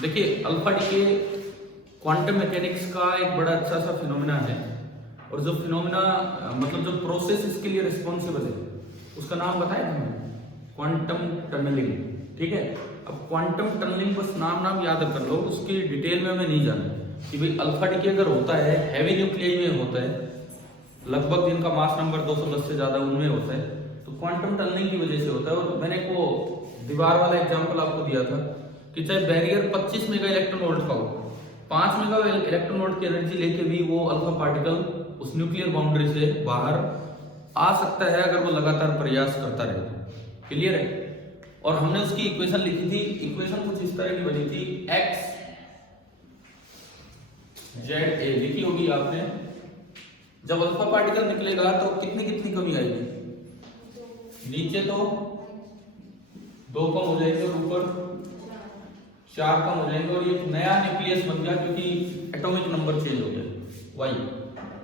देखिए alpha decay quantum mechanics का एक बड़ा अच्छा सा फिनोमेना है, और जो फिनोमेना मतलब जो प्रोसेस इसके लिए रिस्पॉन्सिबल है उसका नाम बताया था मैंने, क्वांटम टनलिंग। ठीक है, अब क्वांटम टनलिंग बस नाम नाम याद कर लो, उसकी डिटेल में हमें नहीं जाना कि भाई अल्फा डीके अगर होता है हैवी न्यूक्लियाई में होता है, लगभग जिनका मास नंबर 210 से ज्यादा उनमें होता है, तो क्वांटम टनलिंग की वजह से होता है। और मैंने को दीवार वाला एग्जांपल आपको दिया था कि चाहे बैरियर 25 मेगा इलेक्ट्रॉन वोल्ट का हो, 5 मेगा इलेक्ट्रॉन वोल्ट की एनर्जी लेके भी वो अल्फा पार्टिकल उस न्यूक्लियर बाउंड्री से बाहर आ सकता है अगर वो लगातार प्रयास करता रहे तो। क्लियर है? और हमने उसकी इक्वेशन लिखी थी, इक्वेशन कुछ इस तरह की बनी थी, एक्स जेड ए लिखी होगी आपने। जब अल्फा पार्टिकल निकलेगा तो कितनी कितनी कमी आएगी, नीचे तो 2 कम हो जाएंगे और ऊपर 4 कम हो जाएंगे, और ये नया न्यूक्लियस बन गया क्योंकि एटॉमिक नंबर चेंज हो गया वाई,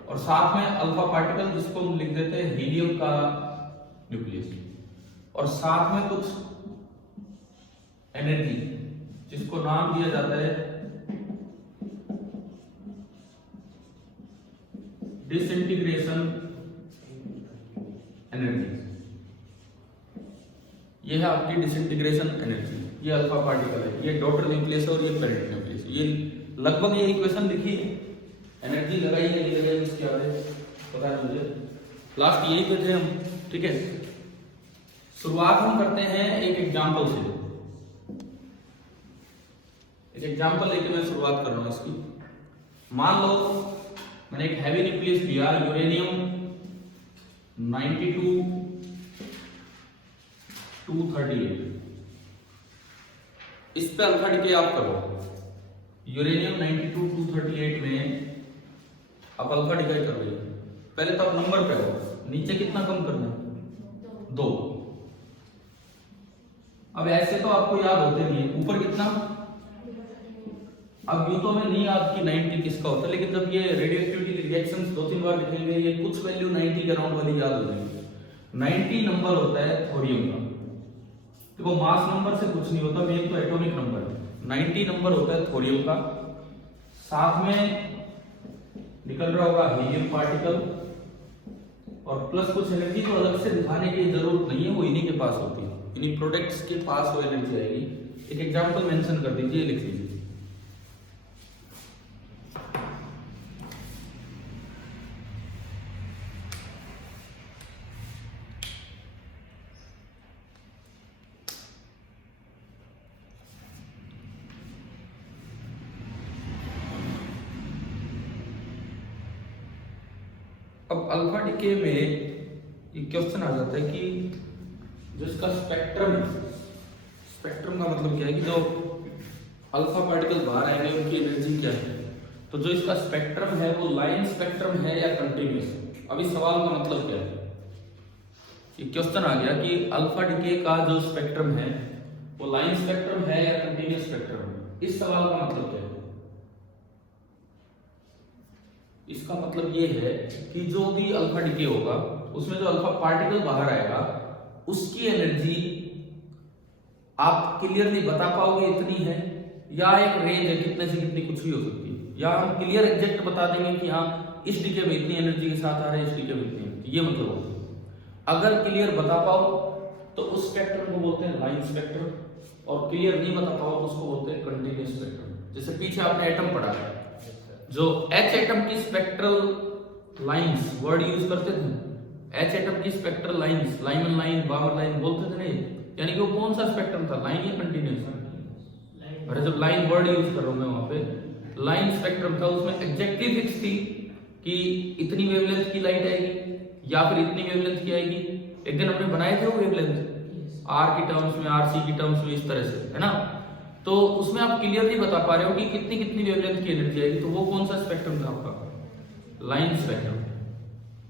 और साथ में अल्फा पार्टिकल जिसको हम लिख देते हैं हीलियम का न्यूक्लियस, और साथ में कुछ एनर्जी जिसको नाम दिया जाता है डिसइंटीग्रेशन एनर्जी। ये है आपकी डिसइंटीग्रेशन एनर्जी, ये अल्फा पार्टिकल है, ये डॉटर न्यूक्लियस और ये पेरेंट न्यूक्लियस। ये लगभग ये इक्वेशन लिखी है, एनर्जी लगाई है नहीं लगाई इसके आगे पता है मुझे, लास्ट यही पे थे हम। ठीक है, शुरुआत हम करते हैं एक एग्जांपल से। एक एग्जांपल लेके मैं शुरुआत कर रहा हूं इसकी। मान लो मैंने एक हैवी न्यूक्लियस लिया, यूरेनियम 92 238, इस पे अल्फा डीके आप करो। यूरेनियम 92 238 में आप अल्फा डीके कर रहे हो, पहले तो आप नंबर पे हो, नीचे कितना कम करना है 2। अब ऐसे तो आपको याद होते नहीं है, ऊपर कितना, अब यूं तो हमें नहीं याद कि 90 किसका होता है, लेकिन जब ये रेडियोएक्टिविटी रिएक्शंस 2-3 बार लिखेंगे ये कुछ वैल्यू 90 के अराउंड वाली याद हो जाएगी। 90 नंबर होता है थोरियम का, देखो मास नंबर से कुछ नहीं होता, मेन तो एटॉमिक नंबर है। 90 नंबर होता है थोरियम का, साथ में निकल रहा होगा हीलियम पार्टिकल, और प्लस कुछ एनर्जी तो अलग से दिखाने की जरूरत नहीं है, वो इन्हीं के पास होती है, इन्हीं प्रोडक्ट्स के पास वो एनर्जी आएगी। एक एग्जांपल मेंशन कर दीजिए, लिख लीजिए। अब अल्फा डीके में ये क्वेश्चन आ जाता है कि जो इसका स्पेक्ट्रम का मतलब क्या है कि जो अल्फा पार्टिकल बाहर आएंगे उनकी एनर्जी क्या है। तो जो इसका स्पेक्ट्रम है वो लाइन स्पेक्ट्रम है या कंटिन्यूस। अभी सवाल का मतलब क्या है, ये क्वेश्चन आ गया कि अल्फा डीके का जो स्पेक्ट्रम है वो लाइन स्पेक्ट्रम है या कंटिन्यूस स्पेक्ट्रम है। इस सवाल का मतलब क्या है, इसका मतलब ये है कि जो भी अल्फा डीके होगा उसमें जो अल्फा पार्टिकल बाहर आएगा उसकी एनर्जी आप क्लियरली बता पाओगे इतनी है, या एक रेंज है कितने से कितनी कुछ भी हो सकती है, या हम क्लियर एग्जैक्ट बता देंगे कि हाँ इस डीके में इतनी एनर्जी के साथ आ रहा है, इस डीके में इतनी एनर्जी, ये मतलब होगा। अगर क्लियर बता पाओ तो उस स्पेक्ट्रम को बोलते हैं लाइन स्पेक्ट्रम, और क्लियर नहीं बता पाओ तो उसको बोलते हैं कंटिन्यूस स्पेक्ट्रम। जैसे पीछे आपने एटम पढ़ा है, जो H एटम की स्पेक्ट्रल लाइंस वर्ड यूज करते थे, H एटम की spectral lines, Lyman line, बामर line बोलते थे नहीं, यानी कि वो कौन सा स्पेक्ट्रम था, लाइन या कंटिन्यूस। अरे जब लाइन वर्ड यूज कर रहा हूं मैं वहां पे लाइन स्पेक्ट्रम था, उसमें एग्जैक्टली फिक्स थी कि इतनी वेवलेंथ की लाइट आएगी या फिर इतनी वेवलेंथ की आएगी। एक दिन हमने बनाए थे वो वेवलेंथ आर की टर्म्स में, आर सी की टर्म्स में, इस तरह से, है ना। तो उसमें आप क्लियरली बता पा रहे हो कि कितनी कितनी वेवलेंथ की एनर्जी आएगी, तो वो कौन सा स्पेक्ट्रम था आपका, लाइन स्पेक्ट्रम।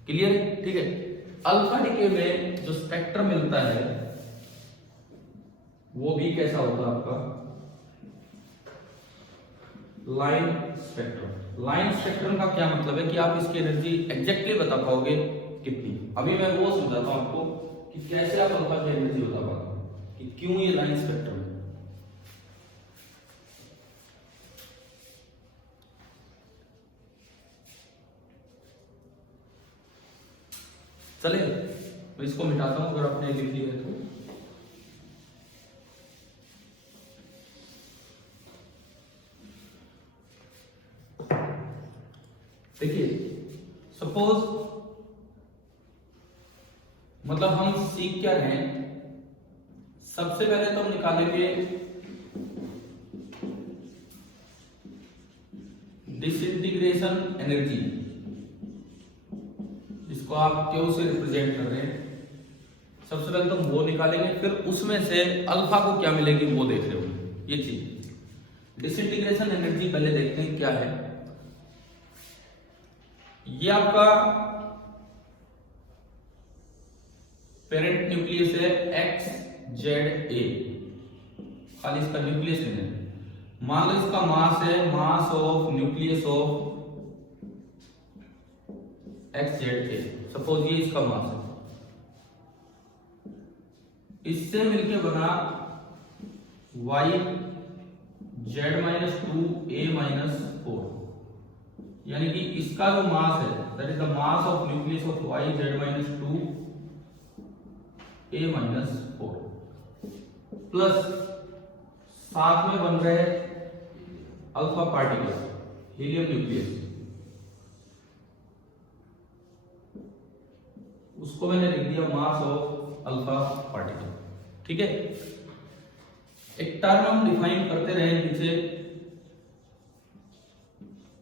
क्लियर है? ठीक है। अल्फा डीके में जो स्पेक्ट्रम मिलता है वो भी कैसा होगा आपका, लाइन स्पेक्ट्रम। लाइन स्पेक्ट्रम का क्या मतलब है कि आप इसकी एनर्जी एग्जैक्टली बता पाओगे कितनी। अभी मैं वो समझाता हूं आपको कि कैसे आप अल्फा की एनर्जी बता पाओगे कि क्यों ये लाइन स्पेक्ट्रम है। चले मैं इसको मिटाता हूं अगर आपने लिख लिया है तो। देखिए सपोज मतलब हम सीख क्या रहे हैं, सबसे पहले तो हम निकालेंगे डिसइंटीग्रेशन एनर्जी, जिसको आप क्यू से रिप्रेजेंट कर रहे हैं। सबसे पहले तो हम वो निकालेंगे, फिर उसमें से अल्फा को क्या मिलेगी वो देख रहे हो। ये चीज डिसइंटीग्रेशन एनर्जी पहले देखते हैं क्या है। ये आपका पेरेंट न्यूक्लियस है XZA, खाली इसका न्यूक्लियस लेना है। मान लो इसका मास है mass of nucleus of XZA, suppose ये इसका मास है। इससे मिलके बना YZ-2A-4, यानी कि इसका जो मास है that is the mass of nucleus of YZ-2A-4 plus साथ में बन रहे अल्फा पार्टिकल हीलियम न्यूक्लियस, उसको मैंने लिख दिया मास ऑफ अल्फा पार्टिकल। ठीक है, एक टर्म हम डिफाइन करते रहे पीछे,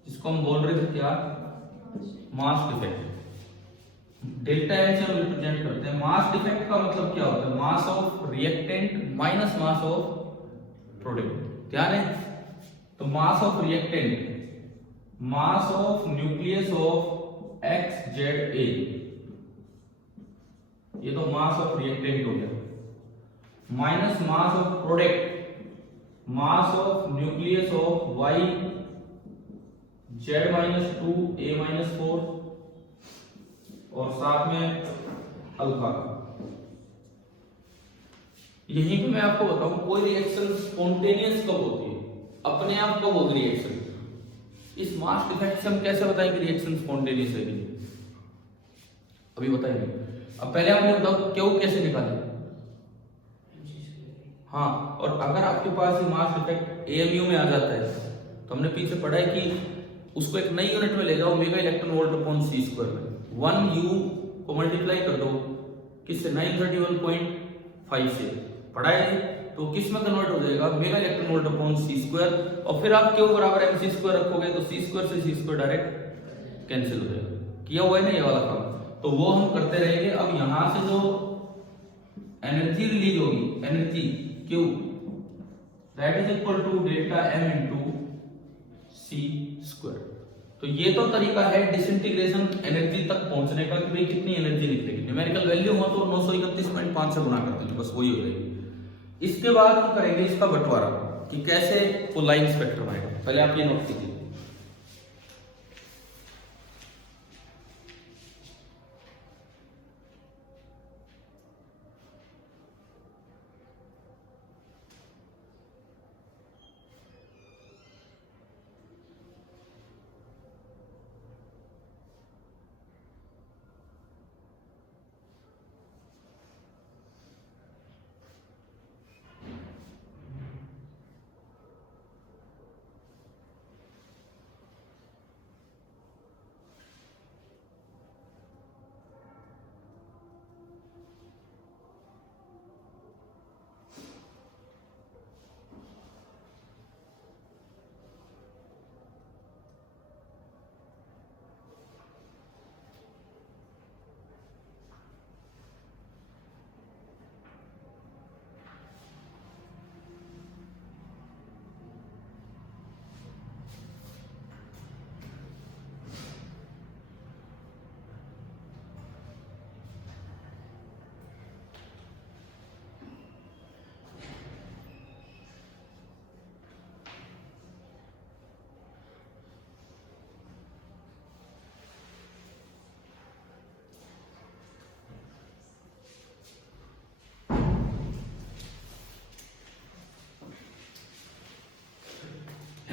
जिसको हम बोल रहे थे क्या, मास डिफेक्ट। डेल्टा एल से हम रिप्रेजेंट करते हैं। मास डिफेक्ट का मतलब क्या होता है, mass of reactant minus mass of product. ध्यान है, तो mass of reactant mass of nucleus of XZA, ये तो मास ऑफ रिएक्टेंट हो गया, minus mass of product mass of nucleus of YZ-2A-4 और साथ में अल्फा। यहीं पे मैं आपको बताऊं कोई रिएक्शन स्पॉन्टेनियस कब होती है, अपने आप कब होगी रिएक्शन। इस मास डिफेक्ट से हम कैसे बताएंगे रिएक्शन स्पॉन्टेनियस है कि अभी बताएंगे। अब पहले आपने बताओ क्यों कैसे निकाले। हाँ, और अगर आपके पास ये मास डिफेक्ट AMU में आ जाता है तो हमने पीछे पढ़ा है कि उसको एक नई यूनिट में ले जाओ, mega electron volt upon c square में 1U को मल्टीप्लाई कर दो किससे, 931.5 से पढ़ा है, तो किस में कन्वर्ट हो जाएगा, mega electron volt upon c square. और फिर आप क्यों बराबर mc स्क्वायर रखोगे तो c स्क्वायर से c स्क्वायर डायरेक्ट कैंसिल हो जाएगा। किया हुआ है ना ये वाला काम, तो वो हम करते रहेंगे। अब यहां से जो एनर्जी रिलीज होगी, energy Q that is equal to delta M into c square. तो ये तो तरीका है डिसइंटीग्रेशन एनर्जी तक पहुंचने का कि भाई कितनी एनर्जी निकलेगी। न्यूमेरिकल वैल्यू हो तो 931.5 से गुणा कर देंगे, बस वही हो जाएगी। इसके बाद हम करेंगे इसका बंटवारा कि कैसे वो लाइन स्पेक्ट्रम आएगा। पहले आप ये नोट कीजिए।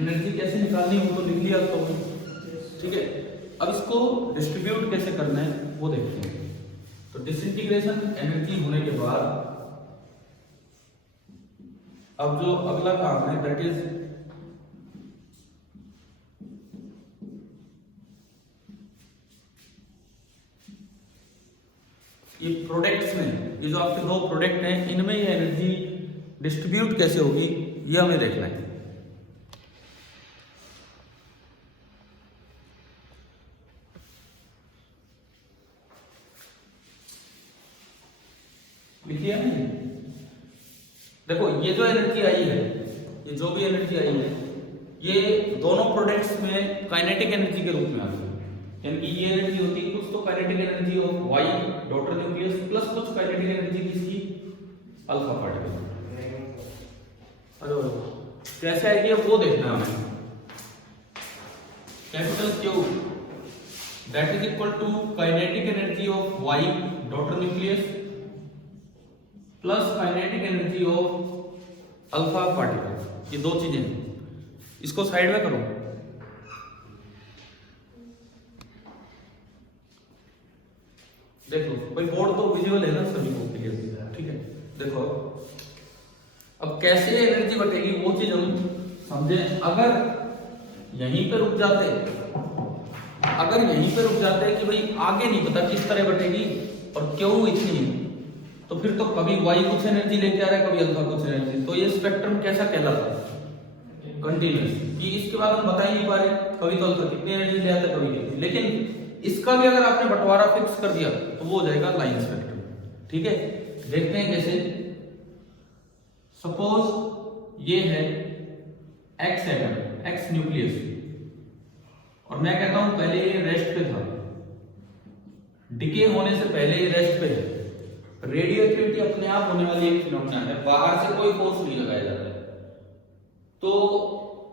एनर्जी कैसे निकालनी है वो तो लिख लिया तो, ठीक है। अब इसको डिस्ट्रीब्यूट कैसे करना है वो देखते हैं। तो डिसइंटीग्रेशन एनर्जी होने के बाद अब जो अगला काम है दैट इज ये प्रोडक्ट्स में, ये जो आपके दो प्रोडक्ट हैं इनमें ये एनर्जी डिस्ट्रीब्यूट कैसे होगी ये हमें देखना है। लिखिए देखो ये जो एनर्जी आई है, ये जो भी एनर्जी आई है ये दोनों प्रोडक्ट्स में काइनेटिक एनर्जी के रूप में आ रही है। यानी कि ये एनर्जी होती है कुछ तो kinetic energy of Y daughter nucleus plus कुछ काइनेटिक एनर्जी किसकी, अल्फा पार्टिकल। कैसे आएगी वो देखना है हमें। Capital Q that is equal to kinetic energy of Y daughter nucleus plus kinetic energy of alpha particle. ये दो चीजें, इसको साइड में करो। देखो भाई बोर्ड तो विजुअल है ना सभी को क्लियर, ठीक है। देखो अब कैसे एनर्जी बटेगी वो चीज हम समझे। अगर यहीं पे रुक जाते, अगर यहीं पे रुक जाते कि भाई आगे नहीं पता किस तरह बटेगी और क्यों इतनी, तो फिर तो कभी वाई कुछ एनर्जी लेके आ रहा है कभी अल्फा कुछ एनर्जी, तो ये स्पेक्ट्रम कैसा कहलाता है, कंटिन्यूअस। कि इसके बाद हम बता ही नहीं पा रहे कभी तो अल्फा कितनी एनर्जी ले आता है कभी कितनी, लेकिन इसका भी अगर आपने बंटवारा फिक्स कर दिया तो वो हो जाएगा लाइन स्पेक्ट्रम। ठीक है, देखते हैं कैसे। सपोज ये है एक्स एटम, एक्स न्यूक्लियस, और मैं कहता हूं पहले ये रेस्ट पे था, डिके होने से पहले ये रेस्ट पे है। रेडियो एक्टिविटी अपने आप होने वाली एक फिनोमेना है, बाहर से कोई फोर्स नहीं लगाया जाता है। तो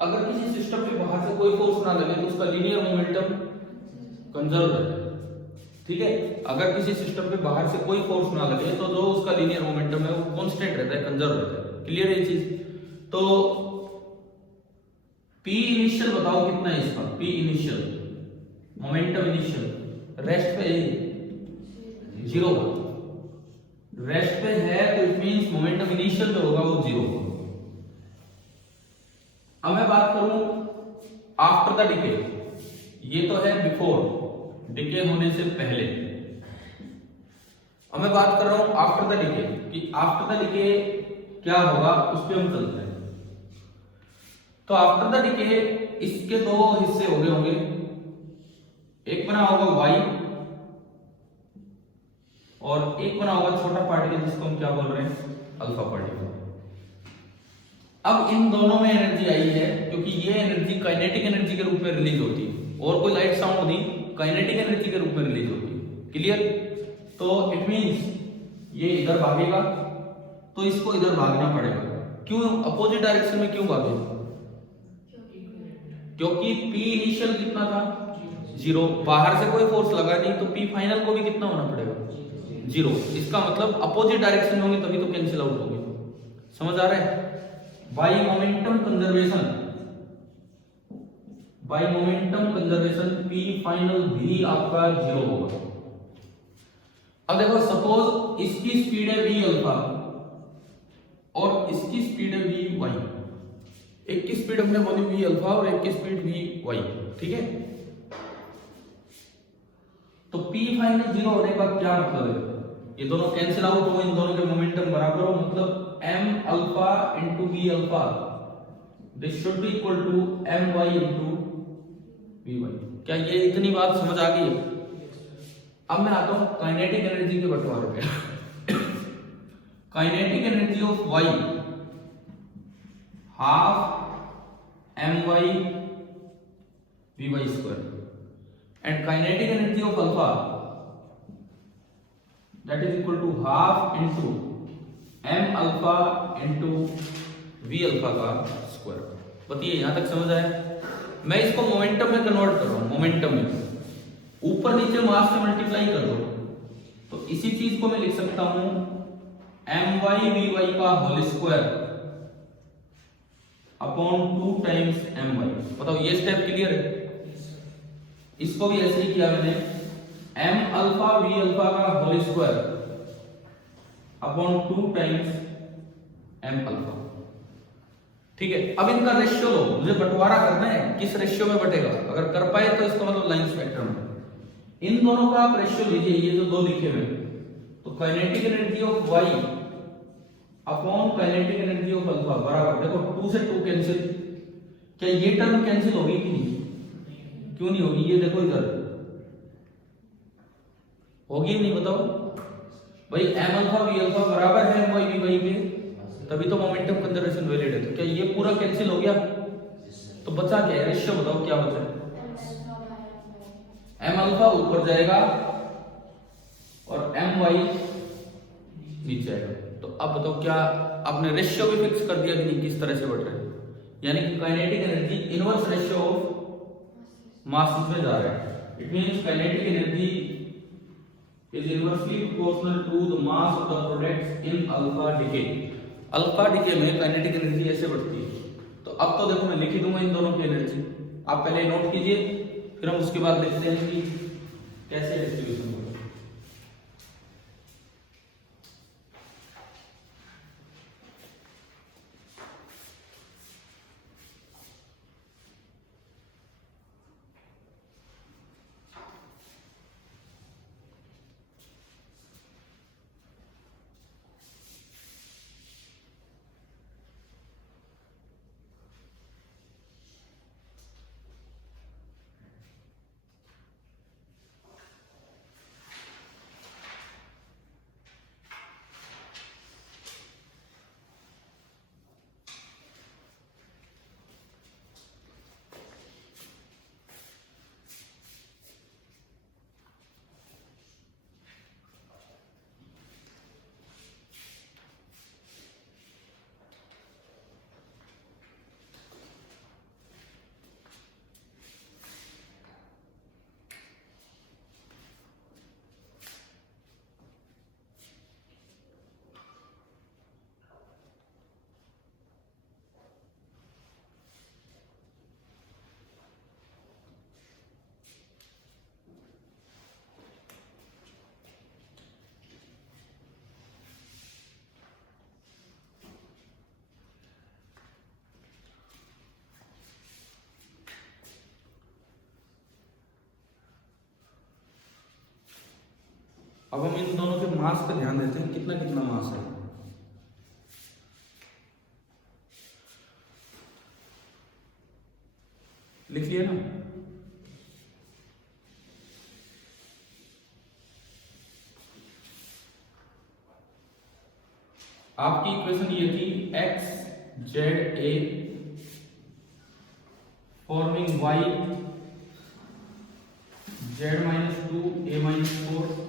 अगर किसी सिस्टम पे बाहर से कोई फोर्स ना लगे तो उसका लीनियर मोमेंटम कंजर्व रहता है। ठीक है, अगर किसी सिस्टम पे बाहर से कोई फोर्स ना लगे तो जो उसका लीनियर मोमेंटम है वो कांस्टेंट रहता है, कंजर्व रहता है। क्लियर है ये चीज। तो P इनिशियल बताओ कितना है इसका, P initial momentum initial rest पे 0, रेस्ट पे है तो इट मींस मोमेंटम इनिशियल जो होगा वो 0 होगा। अब मैं बात करूं आफ्टर द डिके, ये तो है बिफोर, डिके होने से पहले। अब मैं बात कर रहा हूं आफ्टर द डिके, कि आफ्टर द डिके क्या होगा उस पर हम चलते हैं। तो आफ्टर द डिके इसके दो हिस्से हो गए होंगे, एक बना होगा वाई और एक बना होगा छोटा पार्टिकल जिसको हम क्या बोल रहे हैं, अल्फा पार्टिकल। अब इन दोनों में एनर्जी आई है क्योंकि ये एनर्जी काइनेटिक एनर्जी के रूप में रिलीज होती है, और कोई लाइट साउंड नहीं, काइनेटिक एनर्जी के रूप में रिलीज होती है। क्लियर। तो इट मींस ये इधर भागेगा तो इसको इधर भागना पड़ेगा। क्यों अपोजिट डायरेक्शन में क्यों भागेगा, क्योंकि P इनिशियल कितना था 0, बाहर से कोई फोर्स लगा नहीं तो P फाइनल को भी कितना होना पड़ेगा 0। इसका मतलब अपोजिट डायरेक्शन में होंगे तभी तो कैंसिल आउट होंगे। समझ आ रहा है। By momentum conservation, by momentum conservation P final भी आपका 0 होगा। अब देखो सपोज इसकी स्पीड है v अल्फा और इसकी स्पीड है v वाई, एक की स्पीड हमने बोली v अल्फा और एक की स्पीड v वाई। ठीक है, तो P फाइनल 0 होने का क्या मतलब है, ये दोनों कैंसिल आउट हो, इन दोनों के मोमेंटम बराबर हो, मतलब m alpha into v alpha this should be equal to m y into v Y. क्या ये इतनी बात समझ आ गई है। अब मैं आता हूं काइनेटिक एनर्जी के बंटवारे पे। Kinetic energy of y half M Y V Y square and kinetic energy of alpha that is equal to half into M alpha into V alpha का स्क्वायर। बताइए यहां तक समझ आया। मैं इसको मोमेंटम में कन्वर्ट कर रहा हूं, मोमेंटम में ऊपर नीचे मास से मल्टीप्लाई कर दो तो इसी चीज को मैं लिख सकता हूं एम वाई वी वाई का whole square upon 2 times M Y. बताओ ये स्टेप क्लियर है। इसको भी ऐसे ही किया मैंने, एम अल्फा वी अल्फा का whole square upon 2 times M alpha. ठीक है, अब इनका रेशियो लो, मुझे बंटवारा करना है, किस रेशियो में बटेगा, अगर कर पाए तो इसका मतलब लाइन स्पेक्ट्रम है। इन दोनों का आप रेशियो लीजिए, ये जो दो लिखे हुए, तो kinetic energy of Y upon kinetic energy of alpha बराबर, देखो 2 से 2 कैंसिल, क्या ये टर्म कैंसिल होगी कि नहीं? क्यों नहीं होगी? ये देखो इधर होगी नहीं, बताओ भाई। एम अल्फा वी अल्फा बराबर है एम वाई वी वाई के, तभी तो मोमेंटम कंजर्वेशन वैलिड है। तो क्या ये पूरा कैंसिल हो गया? तो बचा क्या है? रेशियो बताओ क्या बचा? एम अल्फा ऊपर जाएगा और एम वाई नीचे आएगा। तो अब बताओ क्या आपने रेशियो भी फिक्स कर दिया कि नहीं, किस तरह से बढ़ रहा है? यानी कि kinetic energy inverse ratio of mass में जा रहा है। It means kinetic energy is inversely proportional to the mass of the products in alpha decay। Alpha decay में काइनेटिक एनर्जी ऐसे बढ़ती है। तो अब तो देखो मैं लिख ही दूंगा इन दोनों की एनर्जी, आप पहले नोट कीजिए, फिर हम उसके बाद देखते हैं कि कैसे डिस्ट्रीब्यूशन होगा। अब हम इन दोनों के मास पर ध्यान देते हैं, कितना कितना मास है। लिख लिया ना? आपकी इक्वेशन ये थी X Z A forming Y Z -2 A -4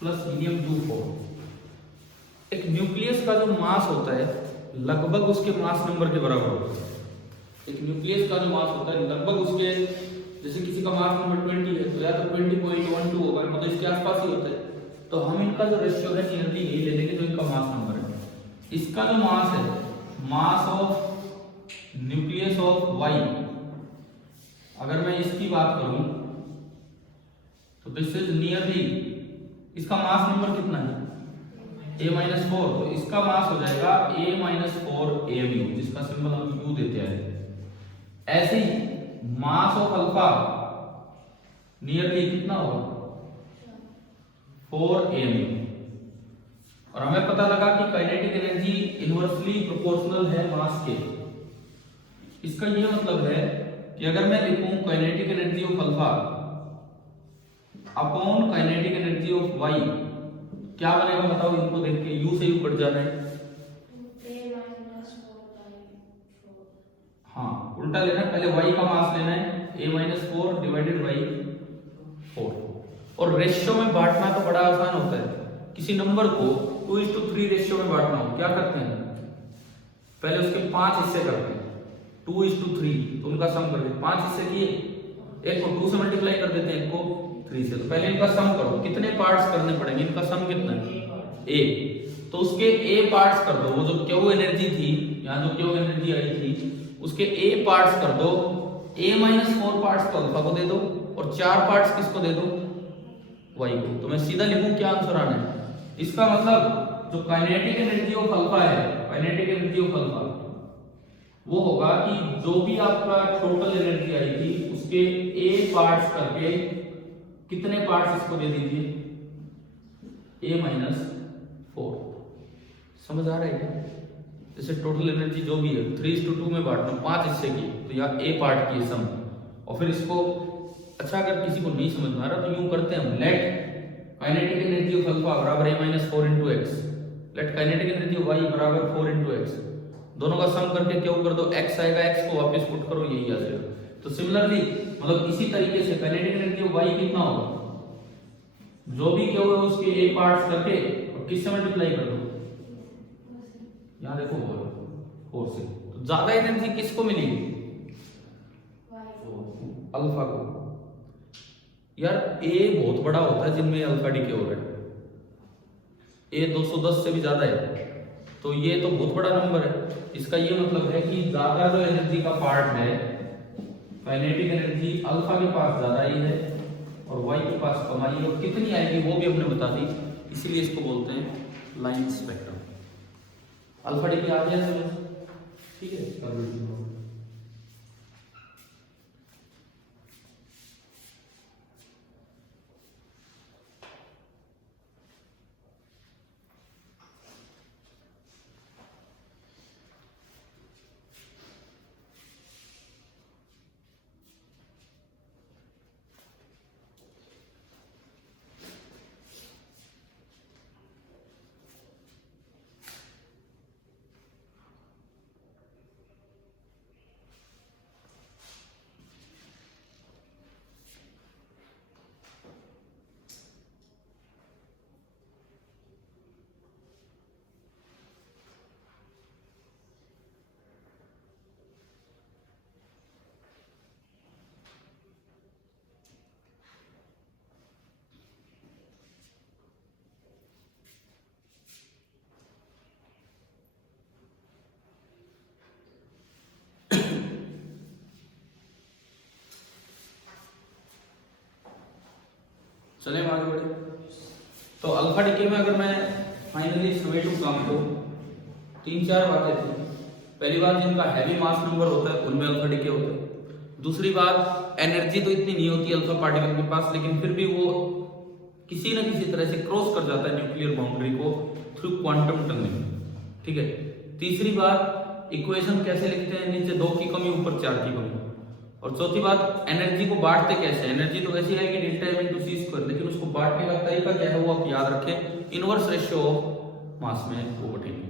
plus helium 2 एक न्यूक्लियस का जो मास होता है लगभग उसके मास नंबर के बराबर होता है। एक न्यूक्लियस का जो मास होता है लगभग उसके, जैसे किसी का मास नंबर 20 है तो या तो 20.12 होगा, मतलब इसके आसपास ही होता है। तो हम इनका जो रेशियो है नियरली यही ले लेंगे जो इनका मास नंबर है। इसका जो मास है, mass of nucleus of Y, अगर मैं इसकी बात करूं तो दिस इज नियरली, इसका मास नंबर कितना है? a-4, तो इसका मास हो जाएगा a-4 amu, जिसका सिंबल हम u देते हैं। ऐसे ही मास ऑफ अल्फा नियरली कितना होगा? 4 amu। और हमें पता लगा कि काइनेटिक एनर्जी इनवर्सली प्रोपोर्शनल है मास के। इसका यह मतलब है कि अगर मैं लिखूं kinetic energy of alpha upon kinetic energy of Y, क्या बनेगा बताओ? इनको देख के u से u कट जा रहा है, हाँ उल्टा लेना है, पहले y का मास लेना है a-4 डिवाइडेड बाई 4। और रेशियो में बांटना तो बड़ा आसान होता है। किसी नंबर को 2:3 रेशियो में बांटना हो, क्या करते हैं? पहले उसके 5 हिस्से करते हैं, 2:3, तो उनका सम करते हैं। 5 हिस्से किए, एक को 2 से मल्टीप्लाई कर देते हैं, एक को 3 से। तो पहले इनका सम करो, कितने पार्ट्स करने पड़ेंगे? इनका सम कितना है? a। तो उसके a पार्ट्स कर दो, वो जो क्यू एनर्जी थी, यहाँ जो क्यू एनर्जी आई थी उसके a पार्ट्स कर दो A-4 पार्ट्स तो अल्फा को दे दो और 4 पार्ट्स किसको दे दो, वाई को। तो मैं सीधा लिखूं क्या आंसर आना है इसका, मतलब जो काइनेटिक एनर्जी ऑफ अल्फा है, काइनेटिक एनर्जी ऑफ अल्फा वो होगा कि जो भी आपका टोटल एनर्जी आई थी उसके A पार्ट्स करके कितने पार्ट्स इसको दे दीजिए, A-4। समझ आ रहा है क्या? जैसे टोटल एनर्जी जो भी है 3:2 में बांटना, 5 हिस्से की, तो यहाँ A पार्ट की सम, और फिर इसको अच्छा अगर किसी को नहीं समझ में आ रहा तो यूं करते हैं हम, let kinetic energy of alpha बराबर A-4 into x, let kinetic energy of y बराबर 4 into x, दोनों का सम करके क्या कर दो, x आएगा, x को वापस पुट करो, यही आ जाएगा। तो सिमिलरली मतलब इसी तरीके से काइनेटिक एनर्जी ऑफ y कितना होगा, जो भी क्या हुआ उसके A पार्ट्स करके और किससे मल्टीप्लाई कर दो, यहाँ देखो 4 से, तो ज्यादा एनर्जी किसको मिलेगी, अल्फा को। यार A बहुत बड़ा होता है जिनमें अल्फा डीके हो रहा है, A 210 से भी ज्यादा है, तो ये तो बहुत बड़ा नंबर है। इसका ये मतलब है कि ज्यादा जो एनर्जी का पार्ट है, काइनेटिक एनर्जी अल्फा के पास ज्यादा ही है और वाई के पास कम आई है, और कितनी आएगी वो भी हमने बता दी, इसीलिए इसको बोलते हैं लाइन स्पेक्ट्रम। अल्फा डीके आ गया समझ, ठीक है। चले आगे बढ़े। तो अल्फा डीके में अगर मैं फाइनली समेटूं काम को, 3-4 बातें थी। पहली बात, जिनका हैवी मास नंबर होता है उनमें अल्फा डीके होता है। दूसरी बात, एनर्जी तो इतनी नहीं होती अल्फा पार्टिकल के पास, लेकिन फिर भी वो किसी न किसी तरह से क्रॉस कर जाता है न्यूक्लियर बाउंड्री को थ्रू क्वांटम टनलिंग, ठीक है। तीसरी बात, इक्वेशन कैसे लिखते हैं, नीचे 2 की कमी ऊपर 4 की कमी। और चौथी बात, एनर्जी को बांटते कैसे, एनर्जी तो वैसे आएगी delta M into C square, लेकिन उसको बांटने का तरीका क्या है वो आप याद रखें, इनवर्स रेशियो ऑफ मास में वो बटेंगे।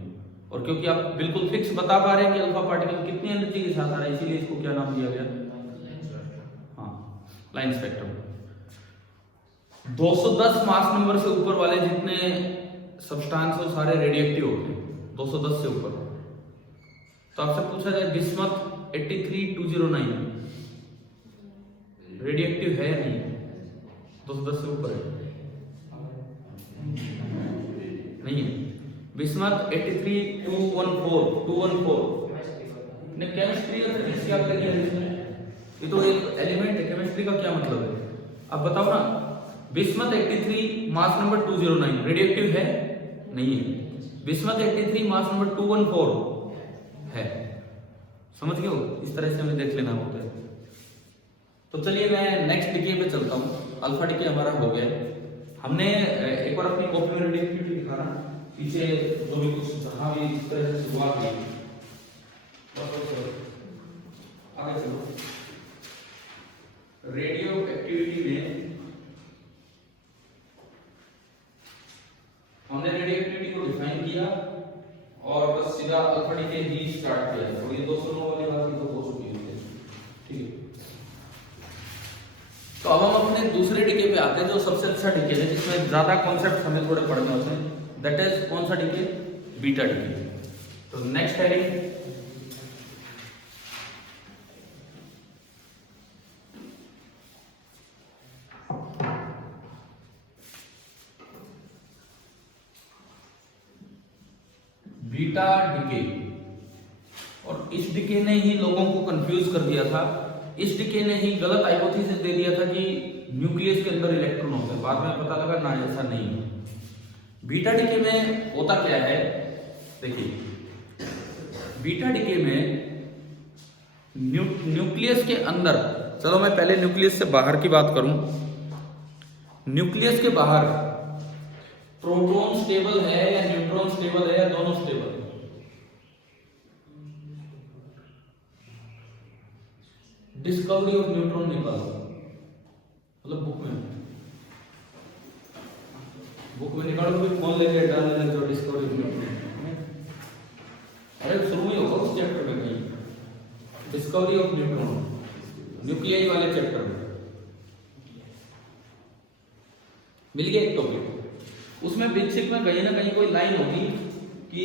और क्योंकि आप बिल्कुल फिक्स बता पा रहे हैं कि अल्फा पार्टिकल कितनी एनर्जी के साथ आ रहा है, इसीलिए इसको क्या नाम दिया गया, हाँ, लाइन स्पेक्ट्रम। 210 मास नंबर से ऊपर वाले जितने सब्सटेंस हो सारे रेडियोएक्टिव होते हैं, 210 से ऊपर। तो आपसे पूछा जाए बिस्मथ 83209 रेडियोएक्टिव है या नहीं, 210 से ऊपर है, नहीं है। बिस्मथ 214 ने केमिस्ट्री और फिजिक्स क्या कर दिया इसमें, ये तो एक एलिमेंट है, केमिस्ट्री का क्या मतलब है अब बताओ ना। बिस्मथ 83 मास नंबर 209 रेडियोएक्टिव है, नहीं है। बिस्मथ 83 मास नंबर 214 है, समझ गए हो, इस तरह से हमें देख लेना होता है। तो चलिए मैं नेक्स्ट डीके पे चलता हूँ। अल्फा डीके हमारा हो गया, हमने एक बार अपनी कॉपी में रेडियोएक्टिविटी दिखाना, पीछे जो भी कुछ जहां भी इस तरह से शुरुआत हुई, आगे चलो। रेडियो एक्टिविटी में हमने रेडियो एक्टिविटी को डिफाइन किया और बस सीधा अल्फा डीके ही स्टार्ट किया, और ये 209 वाली बात तो हो चुकी है, ठीक है। तो अब हम अपने दूसरे डीके पे आते हैं, जो सबसे अच्छा डीके है, जिसमें ज्यादा कॉन्सेप्ट हमें थोड़े पढ़ने होते हैं, दैट इज कौन सा डीके, बीटा डीके। तो नेक्स्ट हेडिंग बीटा डीके, और इस डीके ने ही लोगों को कंफ्यूज कर दिया था इस डीके ने ही गलत हाइपोथेसिस दे दिया था कि न्यूक्लियस के अंदर इलेक्ट्रॉन होते हैं, बाद में पता लगा ना ऐसा नहीं है। बीटा डीके में होता क्या है, देखिए बीटा डीके में न्यूक्लियस के अंदर, चलो मैं पहले न्यूक्लियस से बाहर की बात करूं। न्यूक्लियस के बाहर प्रोटॉन स्टेबल है या न्यूट्रॉन स्टेबल है या दोनों स्टेबल है? डिस्कवरी ऑफ न्यूट्रॉन निकालो, मतलब बुक में निकालो, कोई फोन लेके डाल देना जो डिस्कवरी ऑफ न्यूट्रॉन, अरे शुरू ही होगा उस चैप्टर में कहीं, डिस्कवरी ऑफ न्यूट्रॉन, न्यूक्लियाई वाले चैप्टर में मिल गया एक टॉपिक। उसमें बेसिक में कहीं ना कहीं कोई लाइन होगी कि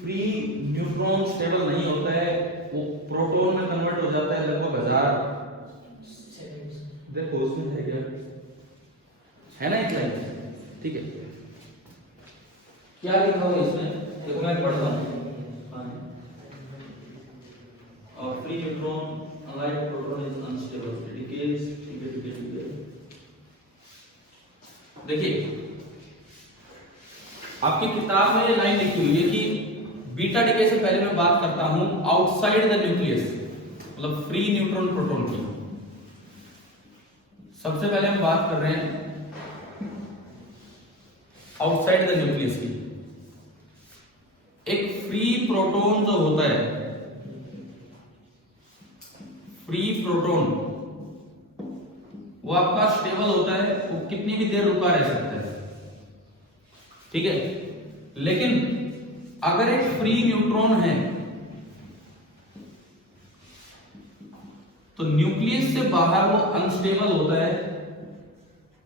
फ्री न्यूट्रॉन स्टेबल नहीं होता है, वो प्रोटॉन में कन्वर्ट हो जाता है लगभग 1000। देखो उसमें है क्या, है ना एक लाइन, ठीक है। क्या लिखा हुआ इसमें, देखो मैं पढ़ता हूँ। Free neutron unlike proton is unstable, decays, ठीक है। देखिए आपकी किताब में ये लाइन लिखी हुई है कि बीटा डीके से पहले मैं बात करता हूं आउटसाइड द न्यूक्लियस, मतलब फ्री न्यूट्रॉन प्रोटॉन की। सबसे पहले हम बात कर रहे हैं आउटसाइड द न्यूक्लियस की। एक फ्री प्रोटॉन जो होता है, फ्री प्रोटॉन वो आपका स्टेबल होता है, वो कितनी भी देर रुका रह सकता है, ठीक है। लेकिन अगर एक फ्री न्यूट्रॉन है तो न्यूक्लियस से बाहर वो अनस्टेबल होता है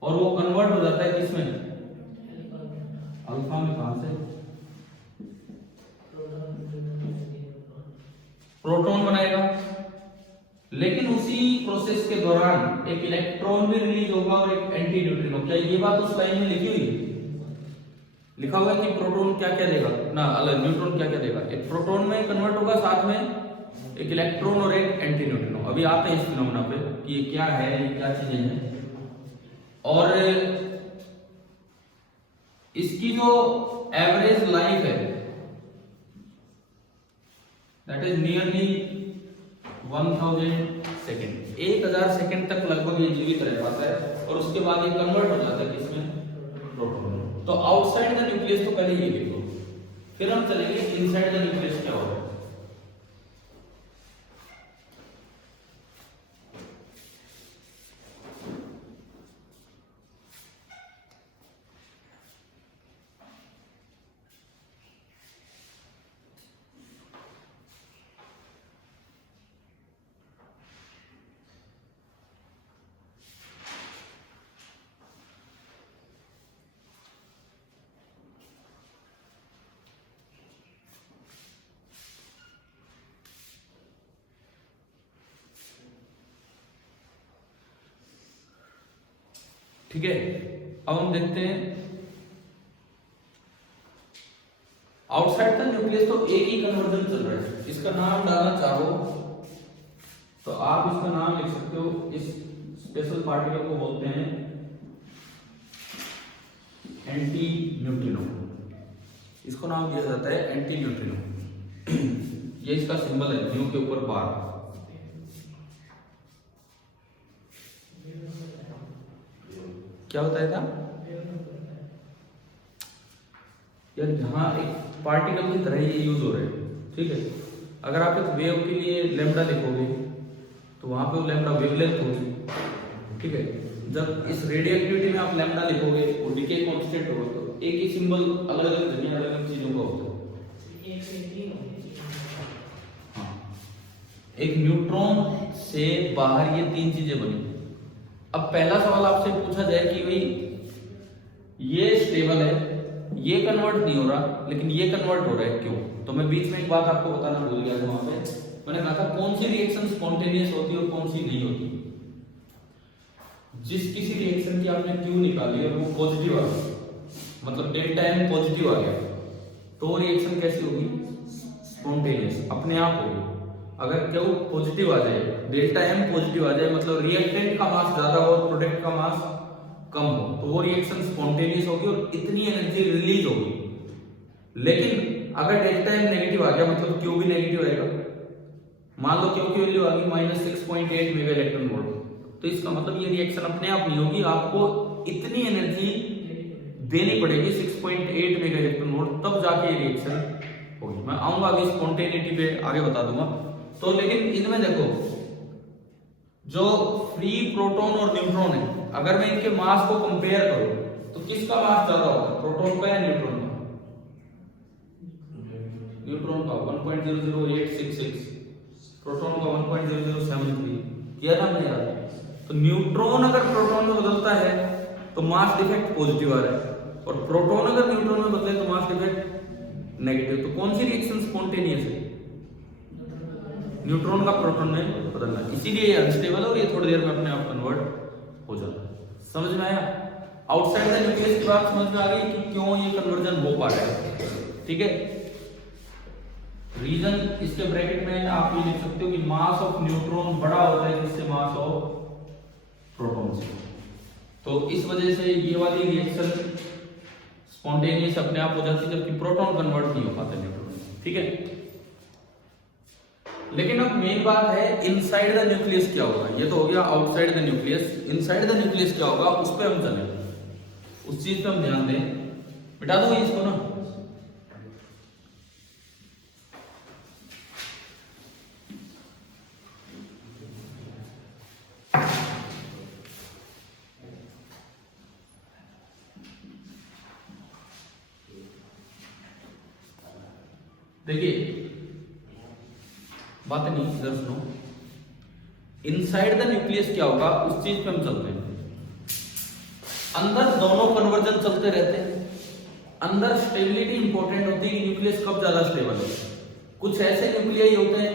और वो कन्वर्ट हो जाता है किसमें, अल्फा में। कहां से, प्रोटॉन बनाएगा, लेकिन उसी प्रोसेस के दौरान एक इलेक्ट्रॉन भी रिलीज होगा और एक एंटी न्यूट्रिनो। क्या ये बात उस लाइन में लिखी हुई है? लिखा हुआ है कि प्रोटॉन क्या क्या देगा ना, अलग न्यूट्रॉन क्या क्या देगा, एक प्रोटॉन में कन्वर्ट होगा, साथ में एक इलेक्ट्रॉन और एक एंटी न्यूट्रिनो। अभी आते हैं इस फिनोमेना पे कि ये क्या है, ये क्या चीजें हैं। और इसकी जो एवरेज लाइफ है that is nearly 1000 second, 1000 second तक लगभग ये जीवित रह पाता है और उसके बाद ये कन्वर्ट हो जाता है किसमें, प्रोटॉन। तो आउटसाइड द न्यूक्लियस तो पहले ये लिखो, फिर हम चलेंगे इनसाइड द न्यूक्लियस क्या होगा। ठीक है, अब हम देखते हैं आउटसाइड द न्यूक्लियस। तो एक ही कन्वर्जन चल रहा है, इसका नाम डालना चाहो तो आप इसका नाम लिख सकते हो, इस स्पेशल पार्टिकल को बोलते हैं एंटी न्यूट्रिनो। इसको नाम दिया जाता है एंटी न्यूट्रिनो। ये इसका सिंबल है, न्यू के ऊपर बार। क्या होता है था यार, जहां एक पार्टिकल की तरह ये यूज हो रहे हैं, ठीक है। अगर आप एक वेव के लिए लैम्डा लिखोगे तो वहां पे वो लैम्डा वेवलेंथ होगी, ठीक है। जब इस रेडियोएक्टिविटी में आप लैम्डा लिखोगे वो डीके कांस्टेंट होगा, तो एक ही सिंबल अलग अलग जगह अलग अलग चीजों का होता है। हाँ, एक न्यूट्रॉन से बाहर ये तीन चीजें बनी। अब पहला सवाल आपसे पूछा जाए कि भाई ये स्टेबल है, ये कन्वर्ट नहीं हो रहा, लेकिन ये कन्वर्ट हो रहा है, क्यों? तो मैं बीच में एक बात आपको बताना भूल गया था, वहां पे मैंने कहा था कौन सी रिएक्शन स्पॉन्टेनियस होती है और कौन सी नहीं होती। जिस किसी रिएक्शन की आपने क्यू निकाली और वो पॉजिटिव आ गया, मतलब डेल्टा एन पॉजिटिव आ गया, तो रिएक्शन कैसी होगी, स्पॉन्टेनियस, अपने आप होगी। अगर क्यू पॉजिटिव आ जाए, डेल्टा एम पॉजिटिव आ जाए, मतलब रिएक्टेंट का मास ज्यादा हो और प्रोडक्ट का मास कम हो, तो वो रिएक्शन स्पॉन्टेनियस होगी और इतनी एनर्जी रिलीज होगी। लेकिन अगर डेल्टा एम नेगेटिव आ गया, मतलब क्यू भी नेगेटिव आएगा। मान लो क्यू की वैल्यू आ गई -6.8 मेगा इलेक्ट्रॉन वोल्ट, तो इसका मतलब ये रिएक्शन अपने आप नहीं होगी, आपको इतनी एनर्जी देनी पड़ेगी 6.8 मेगा इलेक्ट्रॉन वोल्ट, तब जाके ये रिएक्शन होगी। मैं आऊंगा अभी स्पॉन्टेनिटी पे, आगे बता दूंगा। तो लेकिन इनमें देखो, जो फ्री प्रोटॉन और न्यूट्रॉन है, अगर मैं इनके मास को कंपेयर करूं तो किसका मास ज्यादा होगा, प्रोटॉन का या न्यूट्रॉन का? न्यूट्रॉन का 1.00866, प्रोटॉन का 1.0073 किया था हमने यार। तो न्यूट्रॉन अगर प्रोटॉन में बदलता है तो मास डिफेक्ट पॉजिटिव आ रहा है, और प्रोटॉन अगर न्यूट्रॉन में बदले तो मास डिफेक्ट नेगेटिव। तो कौन सी रिएक्शन स्पॉन्टेनियस है? न्यूट्रॉन का प्रोटॉन में बदलना, इसीलिए ये अनस्टेबल है और ये थोड़ी देर में अपने आप कन्वर्ट हो जाता है। समझ में आया? आउटसाइड द न्यूक्लियस की बात समझ में आ गई कि क्यों ये कन्वर्जन हो पा रहा है। ठीक है, रीजन इसके ब्रैकेट में आप ये लिख सकते हो कि मास ऑफ न्यूट्रॉन बड़ा होता है जिससे मास ऑफ प्रोटॉन से। तो इस वजह से ये वाली रिएक्शन स्पॉन्टेनियस अपने आप हो जाती है, जबकि प्रोटॉन कन्वर्ट नहीं हो पाते न्यूट्रॉन में। ठीक है, लेकिन अब मेन बात है इनसाइड द न्यूक्लियस क्या होगा। ये तो हो गया outside the nucleus, inside the nucleus क्या होगा उस पर हम चले, उस चीज पे हम ध्यान दें। मिटा दो इसको ना। देखिए बात नहीं, इधर सुनो। इनसाइड द न्यूक्लियस क्या होगा उस चीज पे हम चलते हैं। अंदर दोनों कन्वर्जन चलते रहते हैं। अंदर स्टेबिलिटी इंपॉर्टेंट होती है, न्यूक्लियस कब ज्यादा स्टेबल है। कुछ ऐसे न्यूक्लियाई होते हैं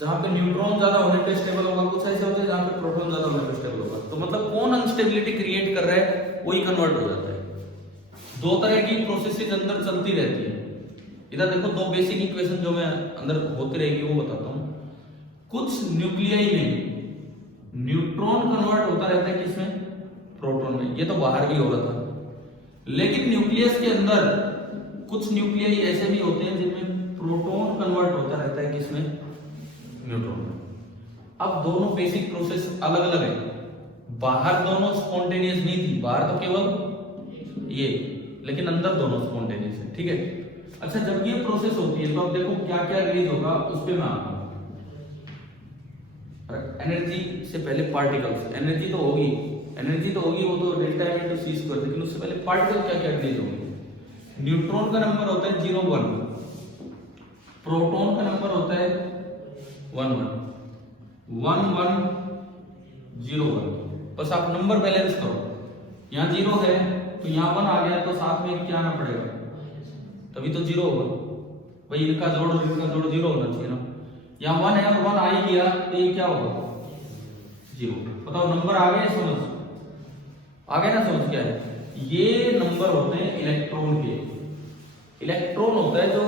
जहां पे न्यूट्रॉन ज्यादा होने पे स्टेबल होगा, कुछ ऐसे होते हैं जहां पे प्रोटॉन ज्यादा होने पे स्टेबल होगा। तो मतलब कौन अनस्टेबिलिटी क्रिएट कर रहा है वही कन्वर्ट हो जाता है। दो तरह की प्रोसेसेस अंदर चलती रहती है। इधर देखो दो बेसिक इक्वेशन जो मैं अंदर होती रहेगी वो बताता हूं। कुछ न्यूक्लियाई में न्यूट्रॉन कन्वर्ट होता रहता है किसमें, प्रोटॉन में। ये तो बाहर भी हो रहा था। लेकिन न्यूक्लियस के अंदर कुछ न्यूक्लियाई ऐसे भी होते हैं जिनमें प्रोटॉन कन्वर्ट होता रहता है किसमें, न्यूट्रॉन में। अब दोनों बेसिक प्रोसेस अलग अलग है। बाहर दोनों स्पॉन्टेनियस नहीं थी, बाहर तो केवल ये, लेकिन अंदर दोनों स्पॉन्टेनियस है। ठीक है, अच्छा जब ये प्रोसेस होती है तो अब देखो क्या क्या रिलीज होगा उस पे मैं आता हूं। एनर्जी से पहले पार्टिकल्स, एनर्जी तो होगी वो तो delta M into C square, लेकिन उससे पहले पार्टिकल क्या क्या रिलीज होंगे। न्यूट्रॉन का नंबर होता है 0 1, प्रोटॉन का नंबर होता है 1 1 1 1 0 1। बस आप नंबर बैलेंस करो, यहाँ 0 है तो यहाँ 1 आ गया तो साथ में क्या आना पड़ेगा, तभी तो 0 होगा भाई। इनका जोड़ और इनका जोड़ 0 होना चाहिए ना। यहाँ 1 है और 1 आ ही गया तो ये क्या होगा, 0। बताओ नंबर आ गए समझ, आ गए ना समझ क्या है। ये नंबर होते हैं इलेक्ट्रॉन के। इलेक्ट्रॉन होता है जो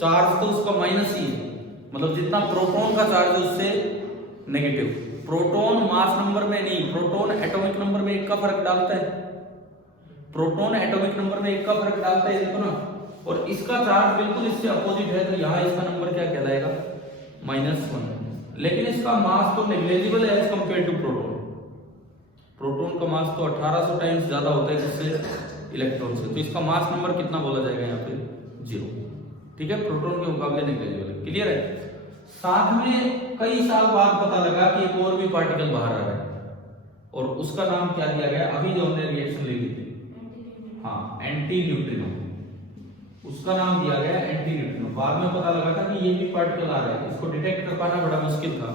चार्ज तो उसका माइनस ही है, मतलब जितना प्रोटॉन का चार्ज है उससे नेगेटिव। प्रोटॉन मास नंबर में नहीं, प्रोटॉन एटॉमिक नंबर में 1 का फर्क डालता है। प्रोटॉन एटॉमिक नंबर में 1 का फर्क डालता है देखो ना, और इसका चार्ज बिल्कुल इससे अपोजिट है तो यहाँ इसका नंबर क्या कहलाएगा, -1। लेकिन इसका मास तो नेग्लिजिबल है as compare to proton. Proton का मास तो 1800 टाइम्स ज्यादा होता है किससे, इलेक्ट्रॉन से। तो इसका मास नंबर कितना बोला जाएगा यहाँ पे, 0। ठीक है, प्रोटॉन के मुकाबले नेग्लिजिबल है। क्लियर है। साथ में कई साल बाद पता लगा कि एक और भी पार्टिकल बाहर आ रहा है और उसका नाम क्या दिया गया, अभी जो हमने रिएक्शन ले ली थी, हाँ एंटी न्यूट्रिनो, उसका नाम दिया गया एंटी न्यूट्रिनो। बाद में पता लगा था कि ये भी पार्टिकल आ रहा है, इसको डिटेक्ट कर पाना बड़ा मुश्किल था।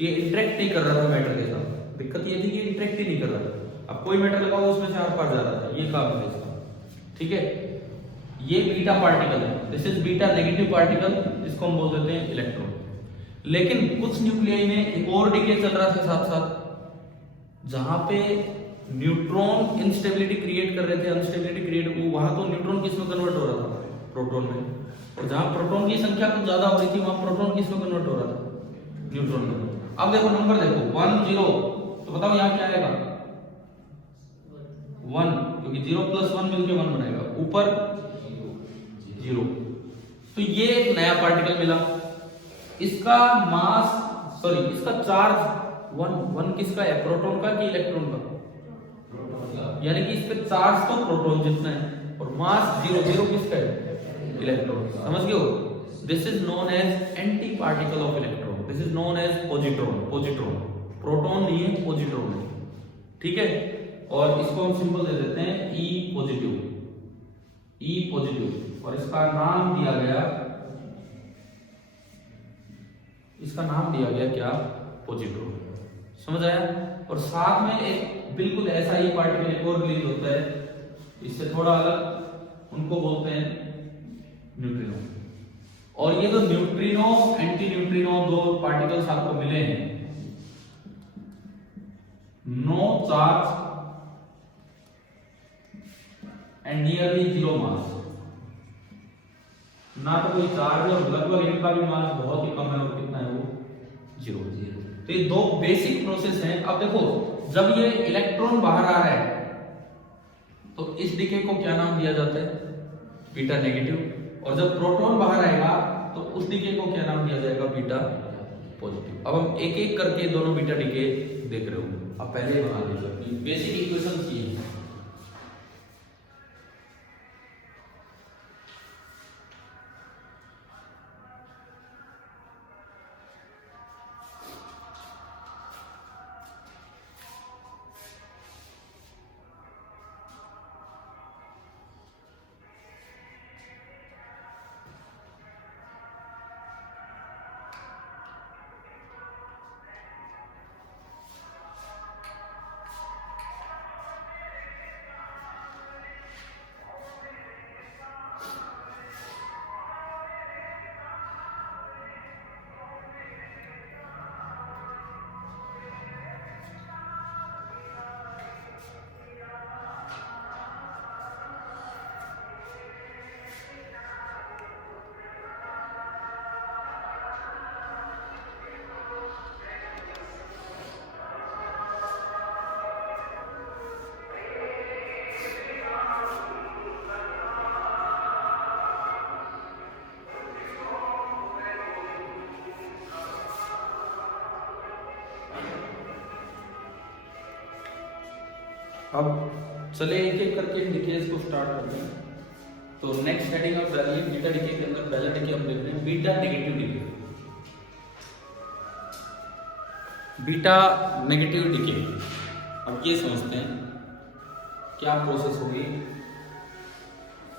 ये इंटरेक्ट नहीं कर रहा था मैटर के साथ। दिक्कत ये थी कि इंटरेक्ट ही नहीं कर रहा था। अब कोई मैटर लगाओ उसमें से आर पार जा रहा था, ये काम है इसका। ठीक है, ये बीटा पार्टिकल है, this is beta negative particle, इसको हम बोल देते हैं इलेक्ट्रॉन। लेकिन कुछ न्यूक्लियाई में एक और डीके चल रहा था साथ साथ, जहां पे न्यूट्रॉन इंस्टेबिलिटी क्रिएट कर रहे थे, अनस्टेबिलिटी क्रिएट, वहां तो न्यूट्रॉन किस में कन्वर्ट हो रहा था, प्रोटॉन में, और जहां प्रोटॉन की संख्या कुछ ज्यादा हो रही थी वहां प्रोटॉन किस में कन्वर्ट हो रहा था, न्यूट्रॉन में। अब देखो नंबर देखो 1 0, तो बताओ यहाँ क्या आएगा 1, क्योंकि 0 + 1 मिलके 1 बनाएगा, ऊपर 0। तो ये एक नया पार्टिकल मिला, इसका मास सॉरी इसका चार्ज 1 किसका है, प्रोटॉन का कि इलेक्ट्रॉन का, यानी कि इस पे चार्ज तो प्रोटॉन जितना है और मास 0 किसका है, इलेक्ट्रॉन। समझ गए हो, this is known as anti particle of electron, this is known as positron. Proton नहीं है, पॉजिट्रॉन है, ठीक है। और इसको हम सिंबल दे देते हैं E पॉजिटिव, और इसका नाम दिया गया क्या, पॉजिट्रॉन। समझ आया। और साथ में एक बिल्कुल ऐसा ही पार्टिकल एक और रिलीज होता है, इससे थोड़ा अलग, उनको बोलते हैं न्यूट्रिनो। और ये जो न्यूट्रिनो एंटी न्यूट्रिनो दो पार्टिकल्स आपको मिले हैं, नो चार्ज एंड नियरली 0 मास, ना तो कोई चार्ज और लगभग इनका भी मास बहुत ही कम है, और कितना है वो 0। तो ये दो बेसिक प्रोसेस हैं। अब देखो जब ये इलेक्ट्रॉन बाहर आ रहा है तो इस डिके को क्या नाम दिया जाता है, बीटा नेगेटिव, और जब प्रोटॉन बाहर आएगा तो उस डिके को क्या नाम दिया जाएगा, बीटा पॉजिटिव। अब हम एक एक करके दोनों बीटा डिके देख रहे हो, अब पहले बना दीजिए बेसिक इक्वेशन ये है। अब चले एक एक करके डिकेज को स्टार्ट करते हैं। तो नेक्स्ट हेडिंग ऑफ डालिए बीटा डिके के अंदर पहला डिके हम देख रहे हैं beta negative decay. Beta negative decay, अब ये समझते हैं क्या प्रोसेस होगी,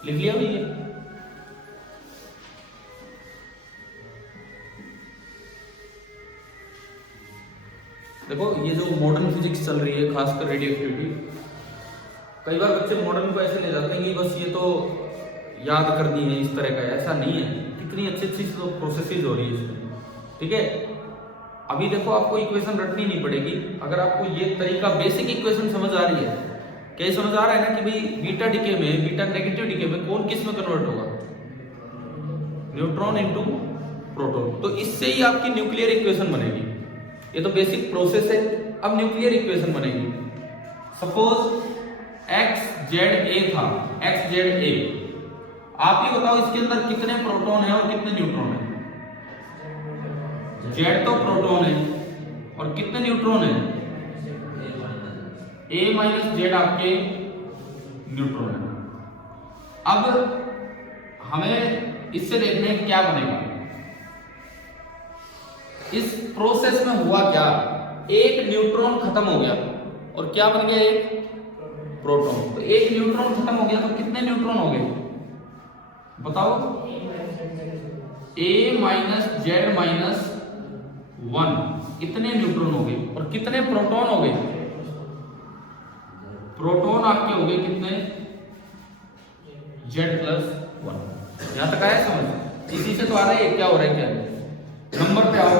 लिख लिया भैया। देखो ये जो मॉडर्न फिजिक्स चल रही है खासकर रेडियो एक्टिविटी, कई बार बच्चे मॉडर्न को ऐसे ले जाते हैं कि बस ये तो याद करनी है इस तरह का, ऐसा नहीं है। कितनी अच्छी अच्छी तो प्रोसेसेस हो रही है इसमें, ठीक है। अभी देखो आपको इक्वेशन रटनी नहीं पड़ेगी, अगर आपको ये तरीका बेसिक इक्वेशन समझ आ रही है, क्या समझ आ रहा है ना कि भाई बीटा डिके में, बीटा नेगेटिव डिके में कौन किस में कन्वर्ट होगा, न्यूट्रॉन इनटू प्रोटॉन। तो इससे ही आपकी न्यूक्लियर इक्वेशन बनेगी। ये तो बेसिक प्रोसेस है। अब न्यूक्लियर इक्वेशन बनेगी। सपोज XZA था, XZA, आप ही बताओ इसके अंदर कितने प्रोटॉन है और कितने न्यूट्रॉन है। Z तो प्रोटॉन है और कितने न्यूट्रॉन है, A माइनस Z आपके न्यूट्रॉन है। अब हमें इससे देखने हैं क्या बनेगा। इस प्रोसेस में हुआ क्या, एक न्यूट्रॉन खत्म हो गया और क्या बन गया, एक प्रोटॉन। तो एक न्यूट्रॉन खत्म हो गया तो कितने न्यूट्रॉन हो गए बताओ, A माइनस Z माइनस 1, इतने न्यूट्रॉन हो गए। और कितने प्रोटॉन हो गए, प्रोटॉन आपके हो गए कितने, Z प्लस 1। यहां तक आया समझ, इसी से तो आ रहा है क्या हो रहा है, क्या नंबर पे आओ।